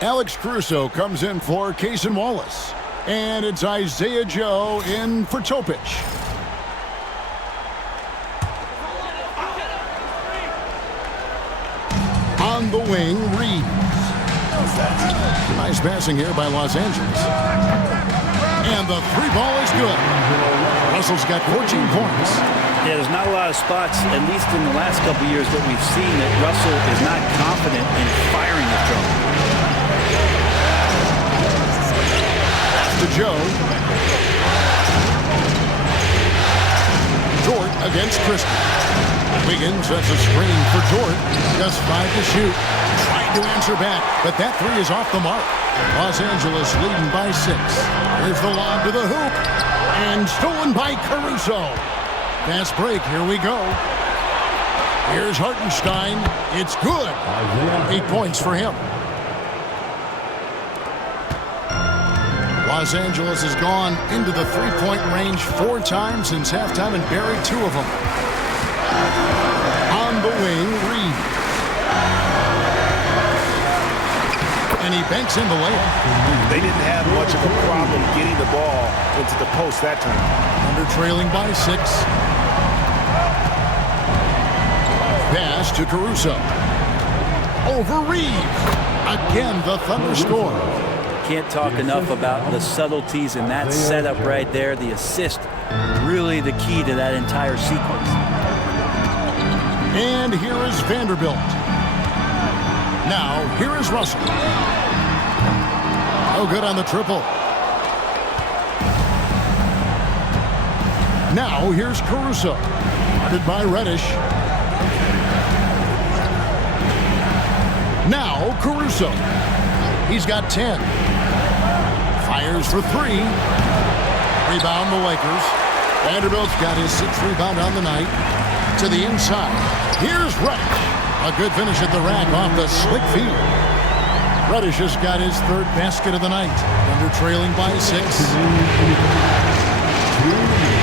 Alex Caruso comes in for Cason Wallace. And it's Isaiah Joe in for Topic. On the wing, Reeves. Nice passing here by Los Angeles. And the 3-ball is good. Russell's got 14 points. Yeah, there's not a lot of spots, at least in the last couple years, that we've seen that Russell is not confident in firing the drum. To Joe. Dort against Christie. Wiggins sets a screen for Dort. Just 5 to shoot. Trying to answer back, but that 3 is off the mark. Los Angeles leading by 6. Here's the lob to the hoop. And stolen by Caruso. Fast break, here we go. Here's Hartenstein. It's good. 8 points for him. Los Angeles has gone into the 3-point range 4 times since halftime and buried 2 of them. On the wing, Reeves. And he banks in the layup. They didn't have much of a problem getting the ball into the post that time. Under trailing by 6. pass to Caruso. Over Reeves. Again, the Thunder score. Can't talk enough about the subtleties in that setup right there. The assist, really the key to that entire sequence. And here is Vanderbilt. Now, here is Russell. No good on the triple. Now, here's Caruso. Guarded by Reddish. Now, Caruso. He's got 10. Fires for 3. Rebound the Lakers. Vanderbilt's got his 6th rebound on the night. To the inside. Here's Reddish. A good finish at the rack off the slick feed. Reddish has got his 3rd basket of the night. Thunder trailing by 6.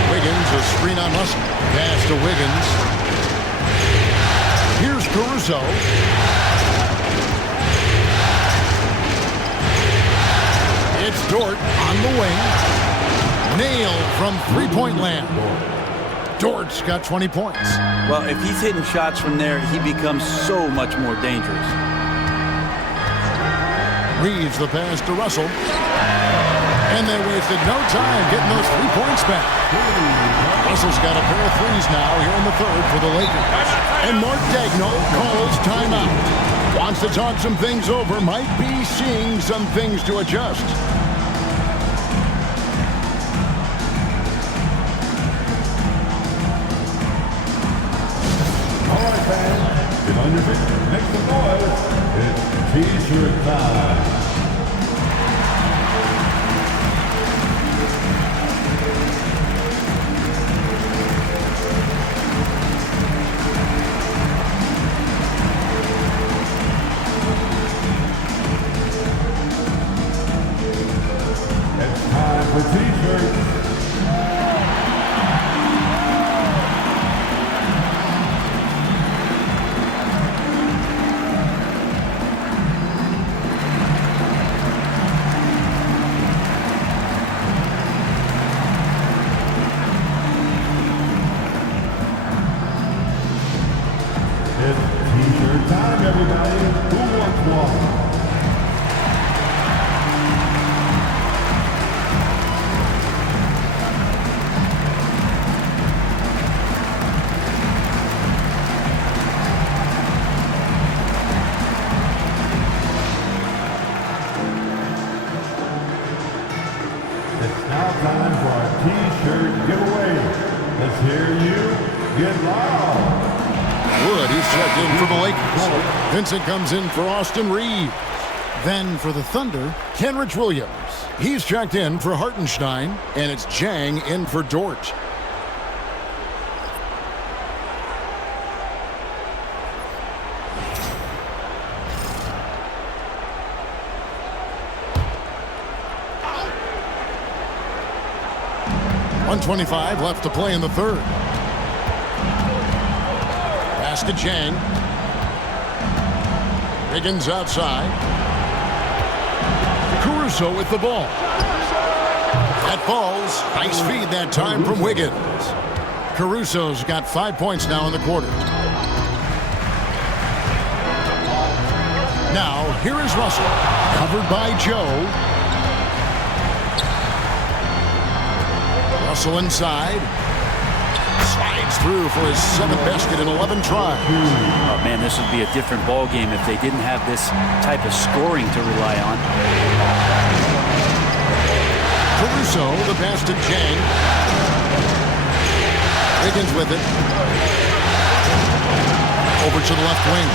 Wiggins, a screen on Russell. Pass to Wiggins. Here's Caruso. It's Dort on the wing. Nailed from three-point land. Dort's got 20 points. Well, if he's hitting shots from there, he becomes so much more dangerous. Reeves the pass to Russell. And they wasted no time getting those 3 points back. Russell's got a pair of threes now here in the 3rd for the Lakers. And Mark Daigneault calls timeout. Wants to talk some things over. Might be seeing some things to adjust. Get on your feet, make some noise. It's T-shirt time. It's time for T-shirts. Time, everybody. Who wants one? It's now time for our T-shirt giveaway. Let's hear you get loud. Wood, he's checked in for the Lakers. Vincent comes in for Austin Reeves. Then for the Thunder, Kenrich Williams. He's checked in for Hartenstein, and it's Jang in for Dort. .125 left to play in the 3rd. Pass to Jang. Wiggins outside. Caruso with the ball. That falls. Nice feed that time from Wiggins. Caruso's got 5 points now in the quarter. Now, here is Russell. Covered by Joe. Russell inside. Slides through for his 7th basket in 11 tries. Oh, man, this would be a different ball game if they didn't have this type of scoring to rely on. Caruso, the pass to Jang. Wiggins with it. Over to the left wing.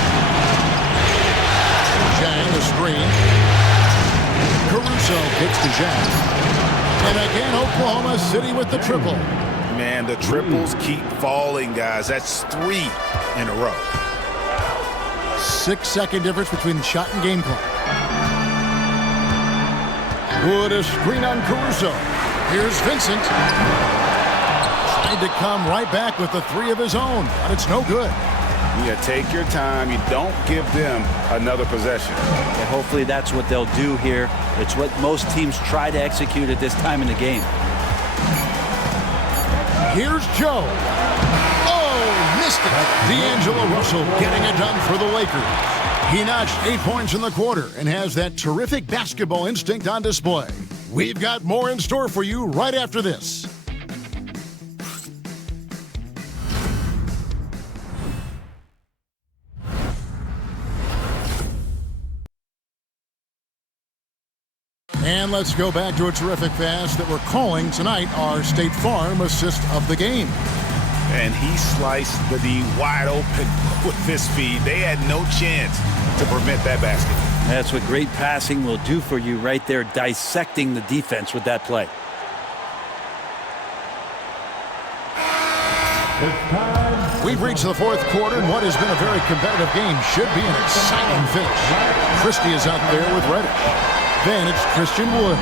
Jang, the screen. Caruso kicks to Jang. And again, Oklahoma City with the triple. Man, the triples keep falling, guys. That's 3 in a row. 6-second difference between the shot and game clock. Wood, a screen on Caruso. Here's Vincent. Tried to come right back with the 3 of his own, but it's no good. Yeah, take your time. You don't give them another possession. Yeah, hopefully that's what they'll do here. It's what most teams try to execute at this time in the game. Here's Joe. Oh, missed it. D'Angelo Russell getting it done for the Lakers. He notched 8 points in the quarter and has that terrific basketball instinct on display. We've got more in store for you right after this. And let's go back to a terrific pass that we're calling tonight our State Farm assist of the game. And he sliced the D wide open with this speed. They had no chance to prevent that basket. That's what great passing will do for you right there, dissecting the defense with that play. We've reached the fourth quarter, and what has been a very competitive game should be an exciting finish. Christie is out there with Reddish. Then it's Christian Wood.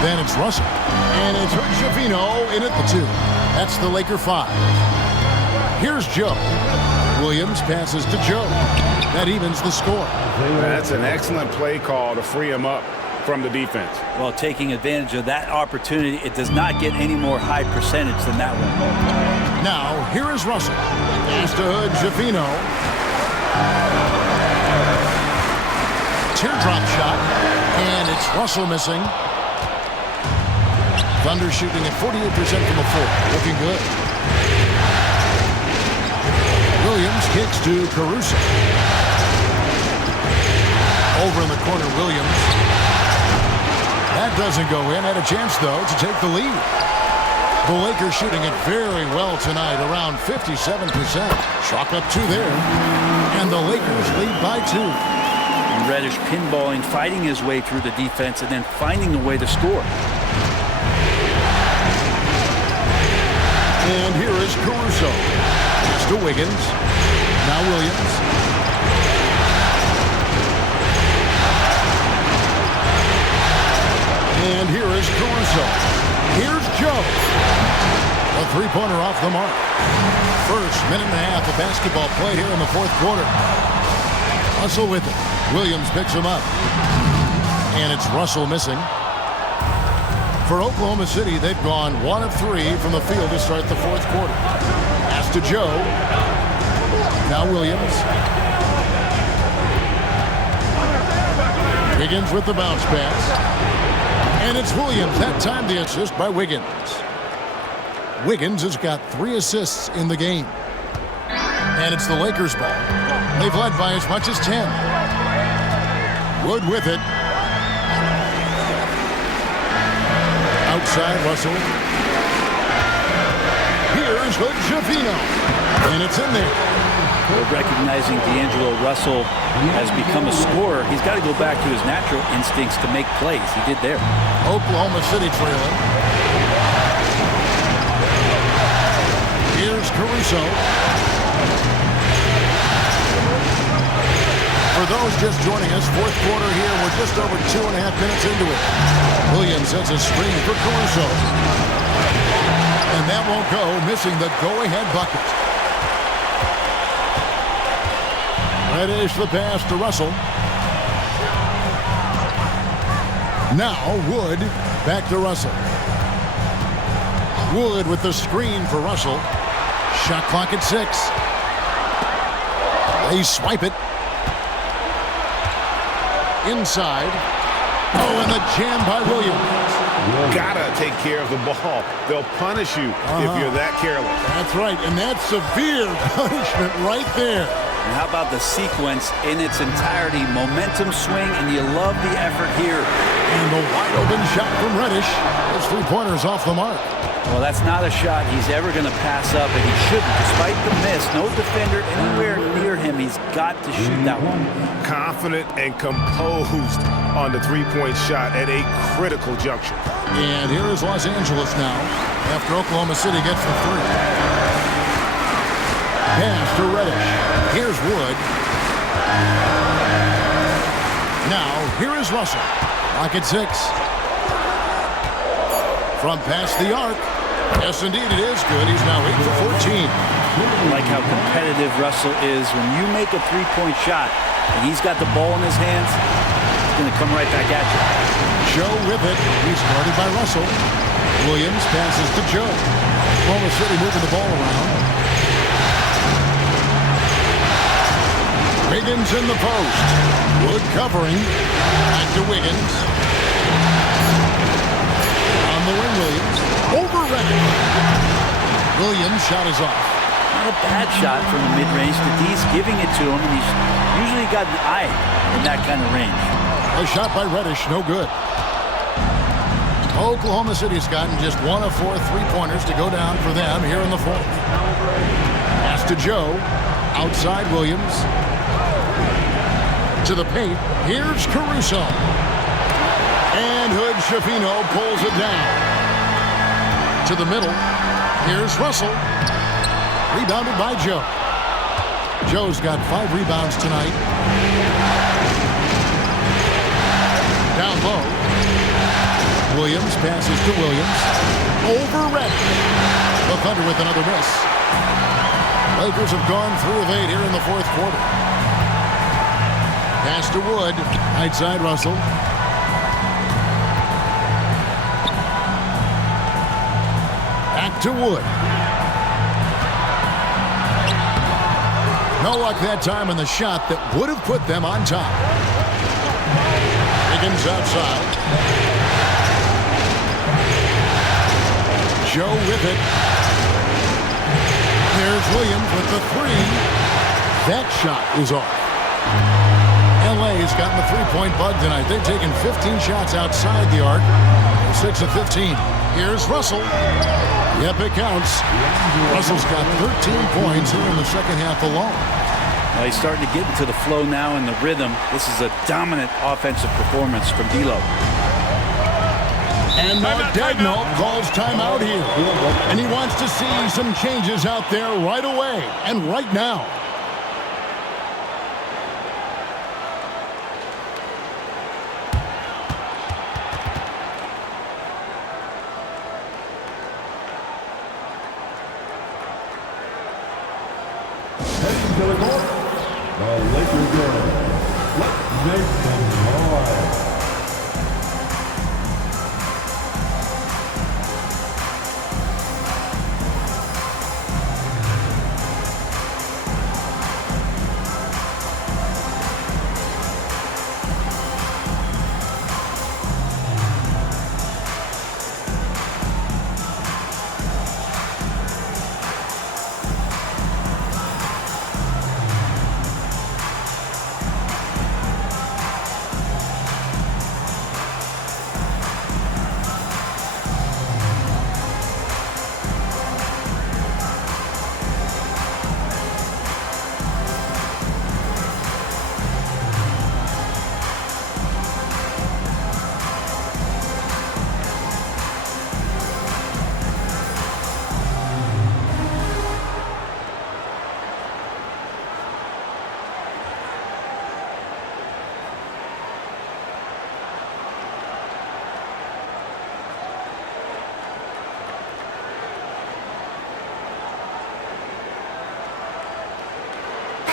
Then it's Russell. And it's Javino in at the 2. That's the Laker 5. Here's Joe. Williams passes to Joe. That evens the score. That's an excellent play call to free him up from the defense. Well, taking advantage of that opportunity, it does not get any more high percentage than that one. Now, here is Russell. Pass to Javino. Teardrop shot. And it's Russell missing. Thunder shooting at 48% from the floor. Looking good. Williams kicks to Caruso. Over in the corner, Williams. That doesn't go in. Had a chance, though, to take the lead. The Lakers shooting it very well tonight, around 57%. Chalk up 2 there. And the Lakers lead by 2. And Reddish pinballing, fighting his way through the defense, and then finding a way to score. And here is Caruso. It's to Wiggins. Now Williams. And here is Caruso. Here's Joe. A three-pointer off the mark. First minute and a half of basketball played here in the fourth quarter. Russell with it. Williams picks him up. And it's Russell missing. For Oklahoma City, they've gone 1 of 3 from the field to start the fourth quarter. Pass to Joe. Now Williams. Wiggins with the bounce pass. And it's Williams. That time the assist by Wiggins. Wiggins has got 3 assists in the game. And it's the Lakers' ball. They've led by as much as 10. Wood with it. Outside Russell. Here's Javino. And it's in there. Well, recognizing D'Angelo Russell has become a scorer, he's got to go back to his natural instincts to make plays. He did there. Oklahoma City trailing. Here's Caruso. For those just joining us, fourth quarter here. We're just over 2.5 minutes into it. Williams sets a screen for Caruso. And that won't go, missing the go-ahead bucket. Reddish the pass to Russell. Now Wood back to Russell. Wood with the screen for Russell. Shot clock at 6. They swipe it. Inside. Oh, and the jam by Williams. Gotta take care of the ball. They'll punish you if you're that careless. That's right, and that's severe punishment right there. And how about the sequence in its entirety? Momentum swing, and you love the effort here. And the wide open shot from Reddish. Those 3-pointers off the mark. Well, that's not a shot he's ever going to pass up, and he shouldn't. Despite the miss, no defender anywhere near him. He's got to shoot that one. Confident and composed on the 3-point shot at a critical juncture. And here is Los Angeles now after Oklahoma City gets the 3. Pass to Reddish. Here's Wood. Now, here is Russell. Lock at 6. From past the arc. Yes, indeed, it is good. He's now 8 for 14. I like how competitive Russell is. When you make a 3-point shot and he's got the ball in his hands, he's going to come right back at you. Joe with it. He's guarded by Russell. Williams passes to Joe. Oklahoma City moving the ball around. Wiggins in the post. Wood covering. Back to Wiggins. On the wing, Williams. Over Reddick. Williams' shot is off. Not a bad shot from the mid-range. Dee's giving it to him, and he's usually got an eye in that kind of range. A shot by Reddish, no good. Oklahoma City's gotten just 1 of 4 three-pointers to go down for them here in the fourth. Pass to Joe. Outside Williams. To the paint. Here's Caruso. And Hood Schifino pulls it down. To the middle. Here's Russell. Rebounded by Joe. Joe's got 5 rebounds tonight. Down low. Williams passes to Williams. Over Reddick. The Thunder with another miss. Lakers have gone 3 of 8 here in the fourth quarter. Pass to Wood. Right side Russell. Back to Wood. No luck that time in the shot that would have put them on top. Wiggins outside. Joe with it. There's Williams with the 3. That shot is off. LA has gotten the three-point bug tonight. They've taken 15 shots outside the arc. 6 of 15. Here's Russell. Yep, it counts. Russell's got 13 points here in the second half alone. Well, he's starting to get into the flow now and the rhythm. This is a dominant offensive performance from D'Lo. And Mark Daigneault calls timeout here. And he wants to see some changes out there right away and right now. Heading to the court, the Lakers girls. Let's make some noise.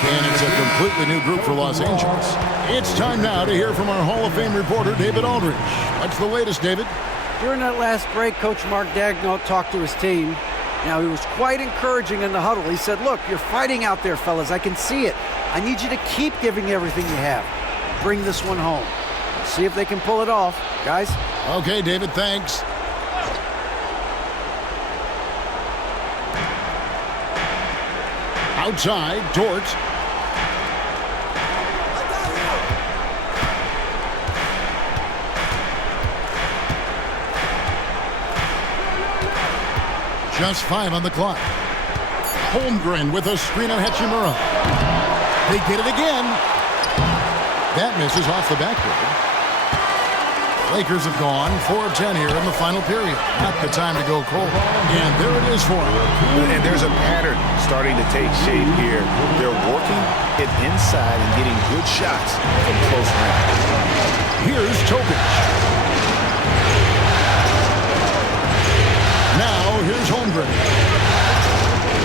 And it's a completely new group for Los Angeles. It's time now to hear from our Hall of Fame reporter, David Aldridge. What's the latest, David? During that last break, Coach Mark Daigneault talked to his team. Now, he was quite encouraging in the huddle. He said, look, you're fighting out there, fellas. I can see it. I need you to keep giving everything you have. Bring this one home. See if they can pull it off. Guys? Okay, David, thanks. Outside, Dort. Just 5 on the clock. Holmgren with a screen on Hachimura. They get it again. That misses off the backboard. Lakers have gone 4 of 10 here in the final period. Not the time to go cold. And there it is for them. And there's a pattern starting to take shape here. They're working it inside and getting good shots from close range. Here's Topic. Now here's Holmgren.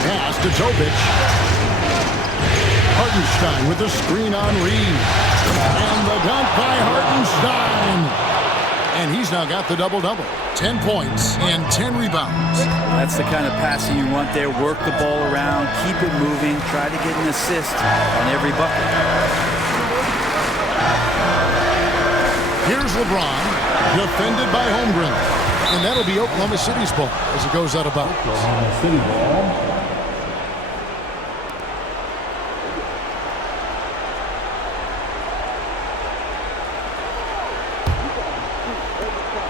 Pass to Topic. Hartenstein with the screen on Reed. And the dunk by Hartenstein. And he's now got the double-double. 10 points and 10 rebounds. That's the kind of passing you want there. Work the ball around, keep it moving, try to get an assist on every bucket. Here's LeBron, defended by Holmgren. And that'll be Oklahoma City's ball as it goes out of bounds. Oklahoma City ball.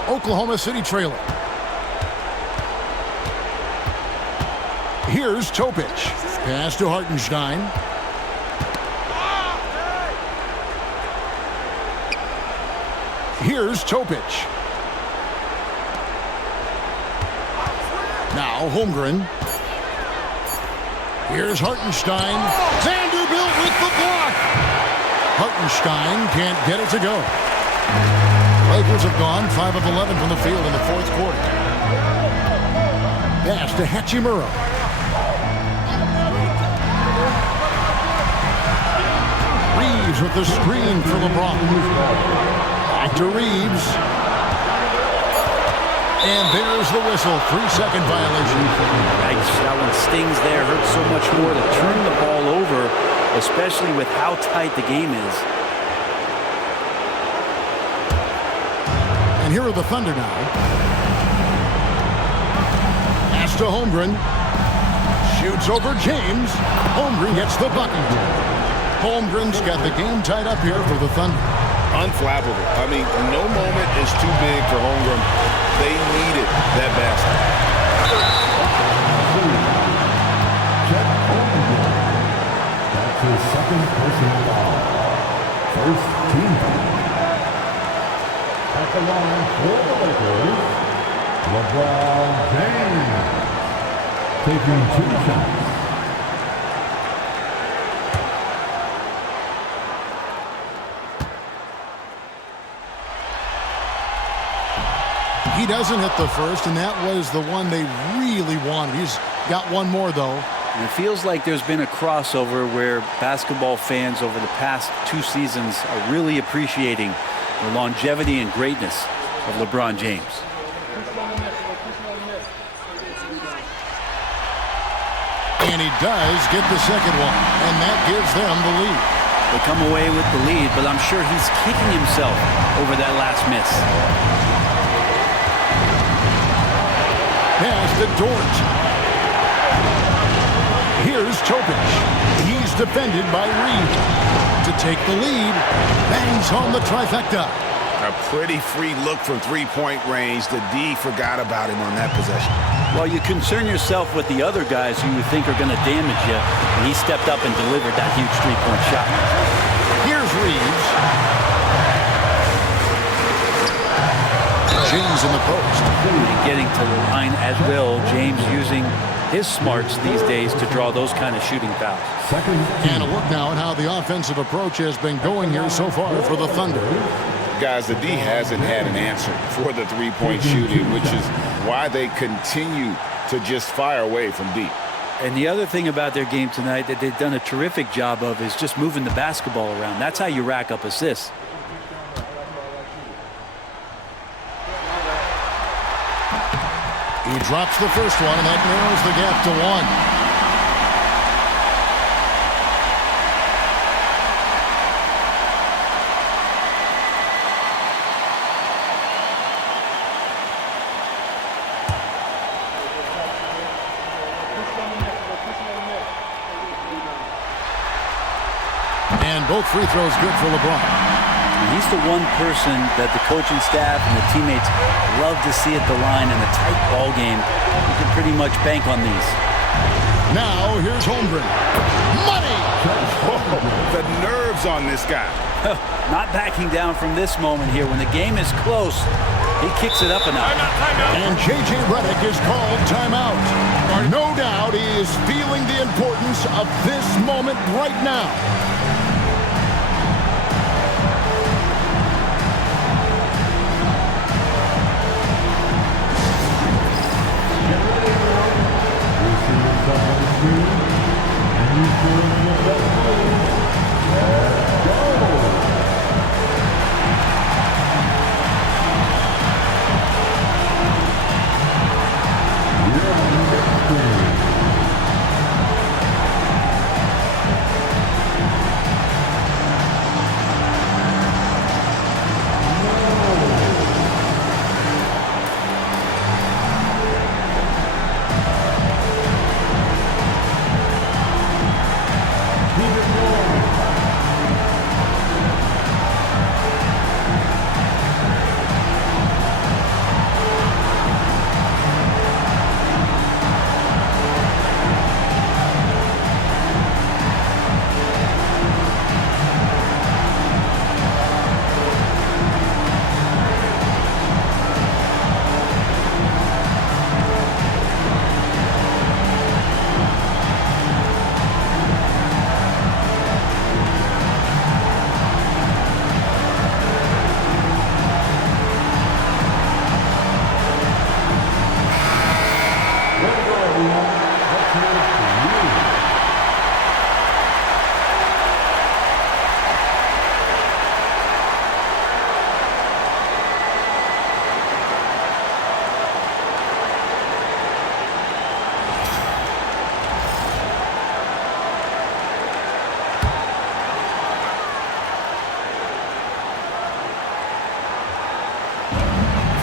Oklahoma City trailing. Here's Topic. Pass to Hartenstein. Here's Topic. Now Holmgren. Here's Hartenstein. Vanderbilt with the block. Hartenstein can't get it to go. Lakers have gone 5 of 11 from the field in the fourth quarter. Pass to Hachimura. Reeves with the screen for LeBron. Back to Reeves. And there's the whistle. 3-second violation. Yikes, that one stings there. Hurts so much more to turn the ball over, especially with how tight the game is. And here are the Thunder now. Pass to Holmgren. Shoots over James. Holmgren gets the bucket. Holmgren's got the game tied up here for the Thunder. Unflappable. I mean, no moment is too big for Holmgren. They needed that basket. That's his second personal foul. First team foul. At the line for the Lakers, LeBron James taking 2 shots. He doesn't hit the first, and that was the one they really wanted. He's got one more, though. And it feels like there's been a crossover where basketball fans over the past 2 seasons are really appreciating the longevity and greatness of LeBron James. And he does get the second one, and that gives them the lead. They come away with the lead, but I'm sure he's kicking himself over that last miss. Pass to Dort. Here's Topic. He's defended by Reed. To take the lead, bangs home the trifecta. A pretty free look from three-point range. The D forgot about him on that possession. Well, you concern yourself with the other guys who you think are going to damage you, and he stepped up and delivered that huge three-point shot. Here's Reeves. James in the post. And getting to the line at will. James using his smarts these days to draw those kind of shooting fouls. And a look now at how the offensive approach has been going here so far for the Thunder. Guys, the D hasn't had an answer for the three-point shooting, which is why they continue to just fire away from deep. And the other thing about their game tonight that they've done a terrific job of is just moving the basketball around. That's how you rack up assists. He drops the first one, and that narrows the gap to 1. And both free throws good for LeBron. He's the one person that the coaching staff and the teammates love to see at the line in a tight ball game. You can pretty much bank on these. Now, here's Holmgren. Money! Oh, the nerves on this guy. Not backing down from this moment here. When the game is close, he kicks it up a notch. And J.J. Redick is called timeout. No doubt he is feeling the importance of this moment right now.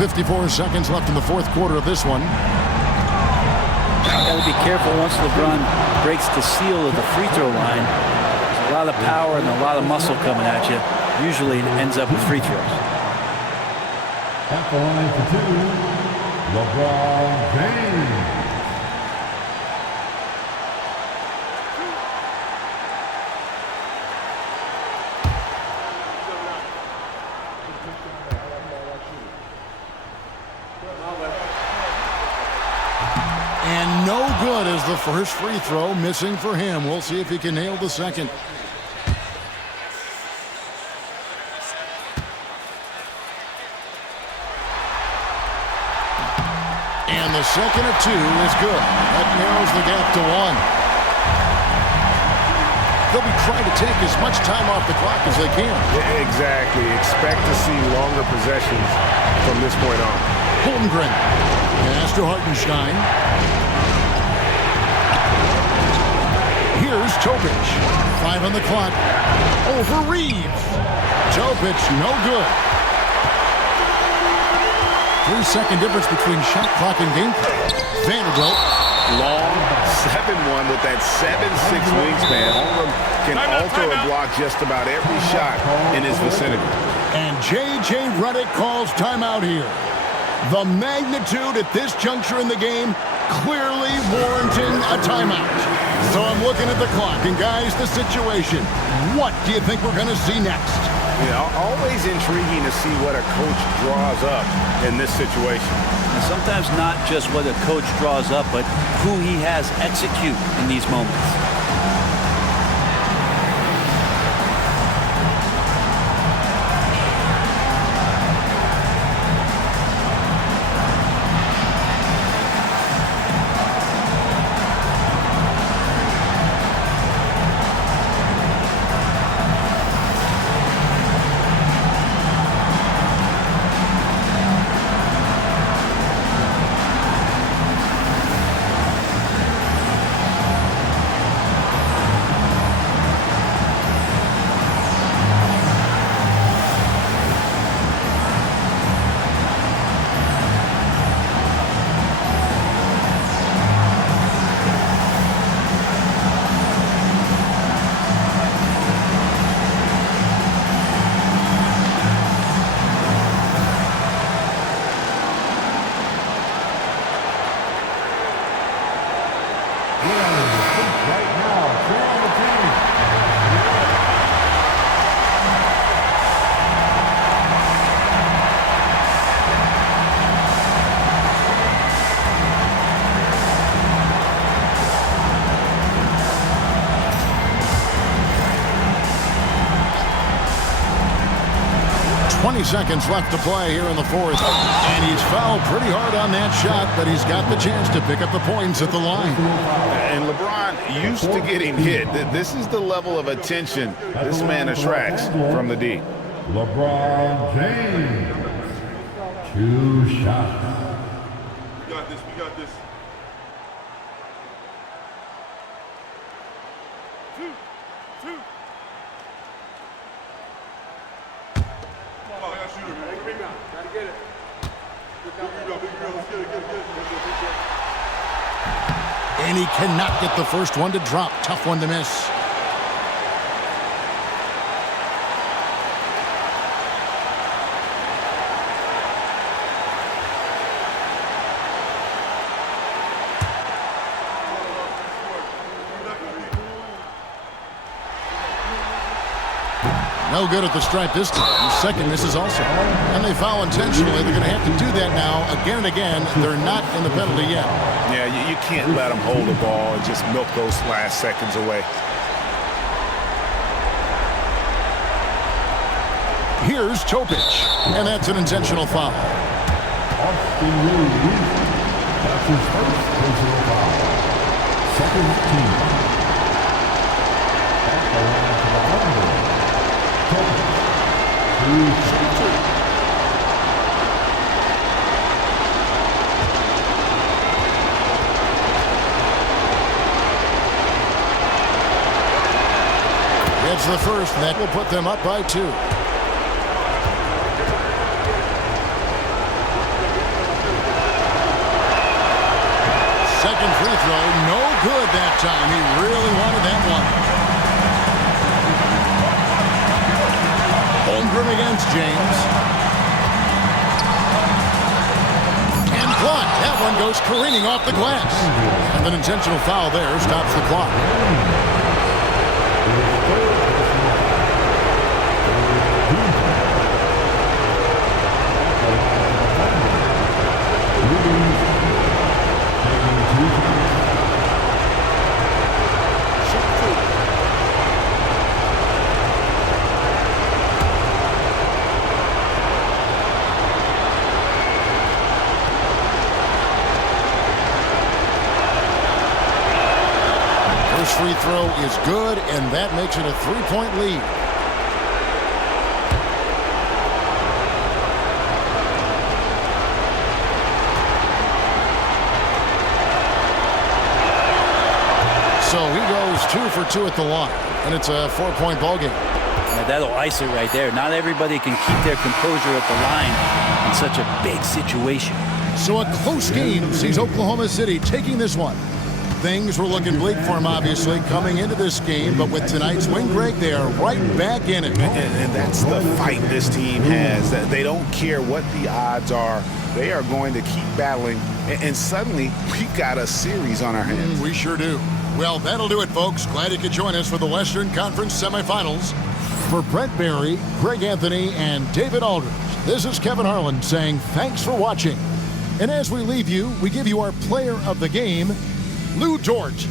54 seconds left in the fourth quarter of this one. Got to be careful once LeBron breaks the seal of the free throw line. There's a lot of power and a lot of muscle coming at you. Usually it ends up with free throws. At the line for two, LeBron James. And no good as the first free throw missing for him. We'll see if he can nail the second. And the second of two is good. That narrows the gap to one. They'll be trying to take as much time off the clock as they can. Exactly. Expect to see longer possessions from this point on. Holmgren. Pass to Hartenstein. Here's Topic. 5 on the clock. Over Reeves. Topic, no good. 3-second difference between shot clock and game clock. Vanderbilt. Long 7-1 with that 7'6" wingspan. Holmgren can alter a block just about every shot in his vicinity. And J.J. Redick calls timeout here. The magnitude at this juncture in the game clearly warranting a timeout. So I'm looking at the clock, and guys, the situation. What do you think we're going to see next? Yeah, always intriguing to see what a coach draws up in this situation. And sometimes not just what a coach draws up, but who he has execute in these moments. Seconds left to play here in the fourth. And he's fouled pretty hard on that shot, but he's got the chance to pick up the points at the line. And LeBron used to getting hit. This is the level of attention this man attracts from the D. LeBron James. 2 shots. We got this. We got this. 2. And he cannot get the first one to drop. Tough one to miss. No good at the stripe this time. The second misses also. And they foul intentionally. They're going to have to do that now again and again. They're not in the penalty yet. Yeah, you can't let them hold the ball and just milk those last seconds away. Here's Topic. And that's an intentional foul. Austin Reeves. That's his first personal foul. Second team. At the line for the under. It's the first. That will put them up by 2. time. He really wanted that one. Holmgren against James. And blocked. That one goes careening off the glass. And an intentional foul there stops the clock. First free throw is good, and that makes it a 3-point lead. So he goes 2 for 2 at the line, and it's a 4-point ball game. Now that'll ice it right there. Not everybody can keep their composure at the line in such a big situation. So a close game sees Oklahoma City taking this one. Things were looking bleak for him, obviously, coming into this game, but with tonight's win, Greg, they are right back in it. And that's the fight this team has. That they don't care what the odds are. They are going to keep battling, and suddenly we've got a series on our hands. We sure do. Well, that'll do it, folks. Glad you could join us for the Western Conference semifinals. For Brent Barry, Greg Anthony, and David Aldridge, this is Kevin Harlan saying thanks for watching. And as we leave you, we give you our player of the game, Lou George.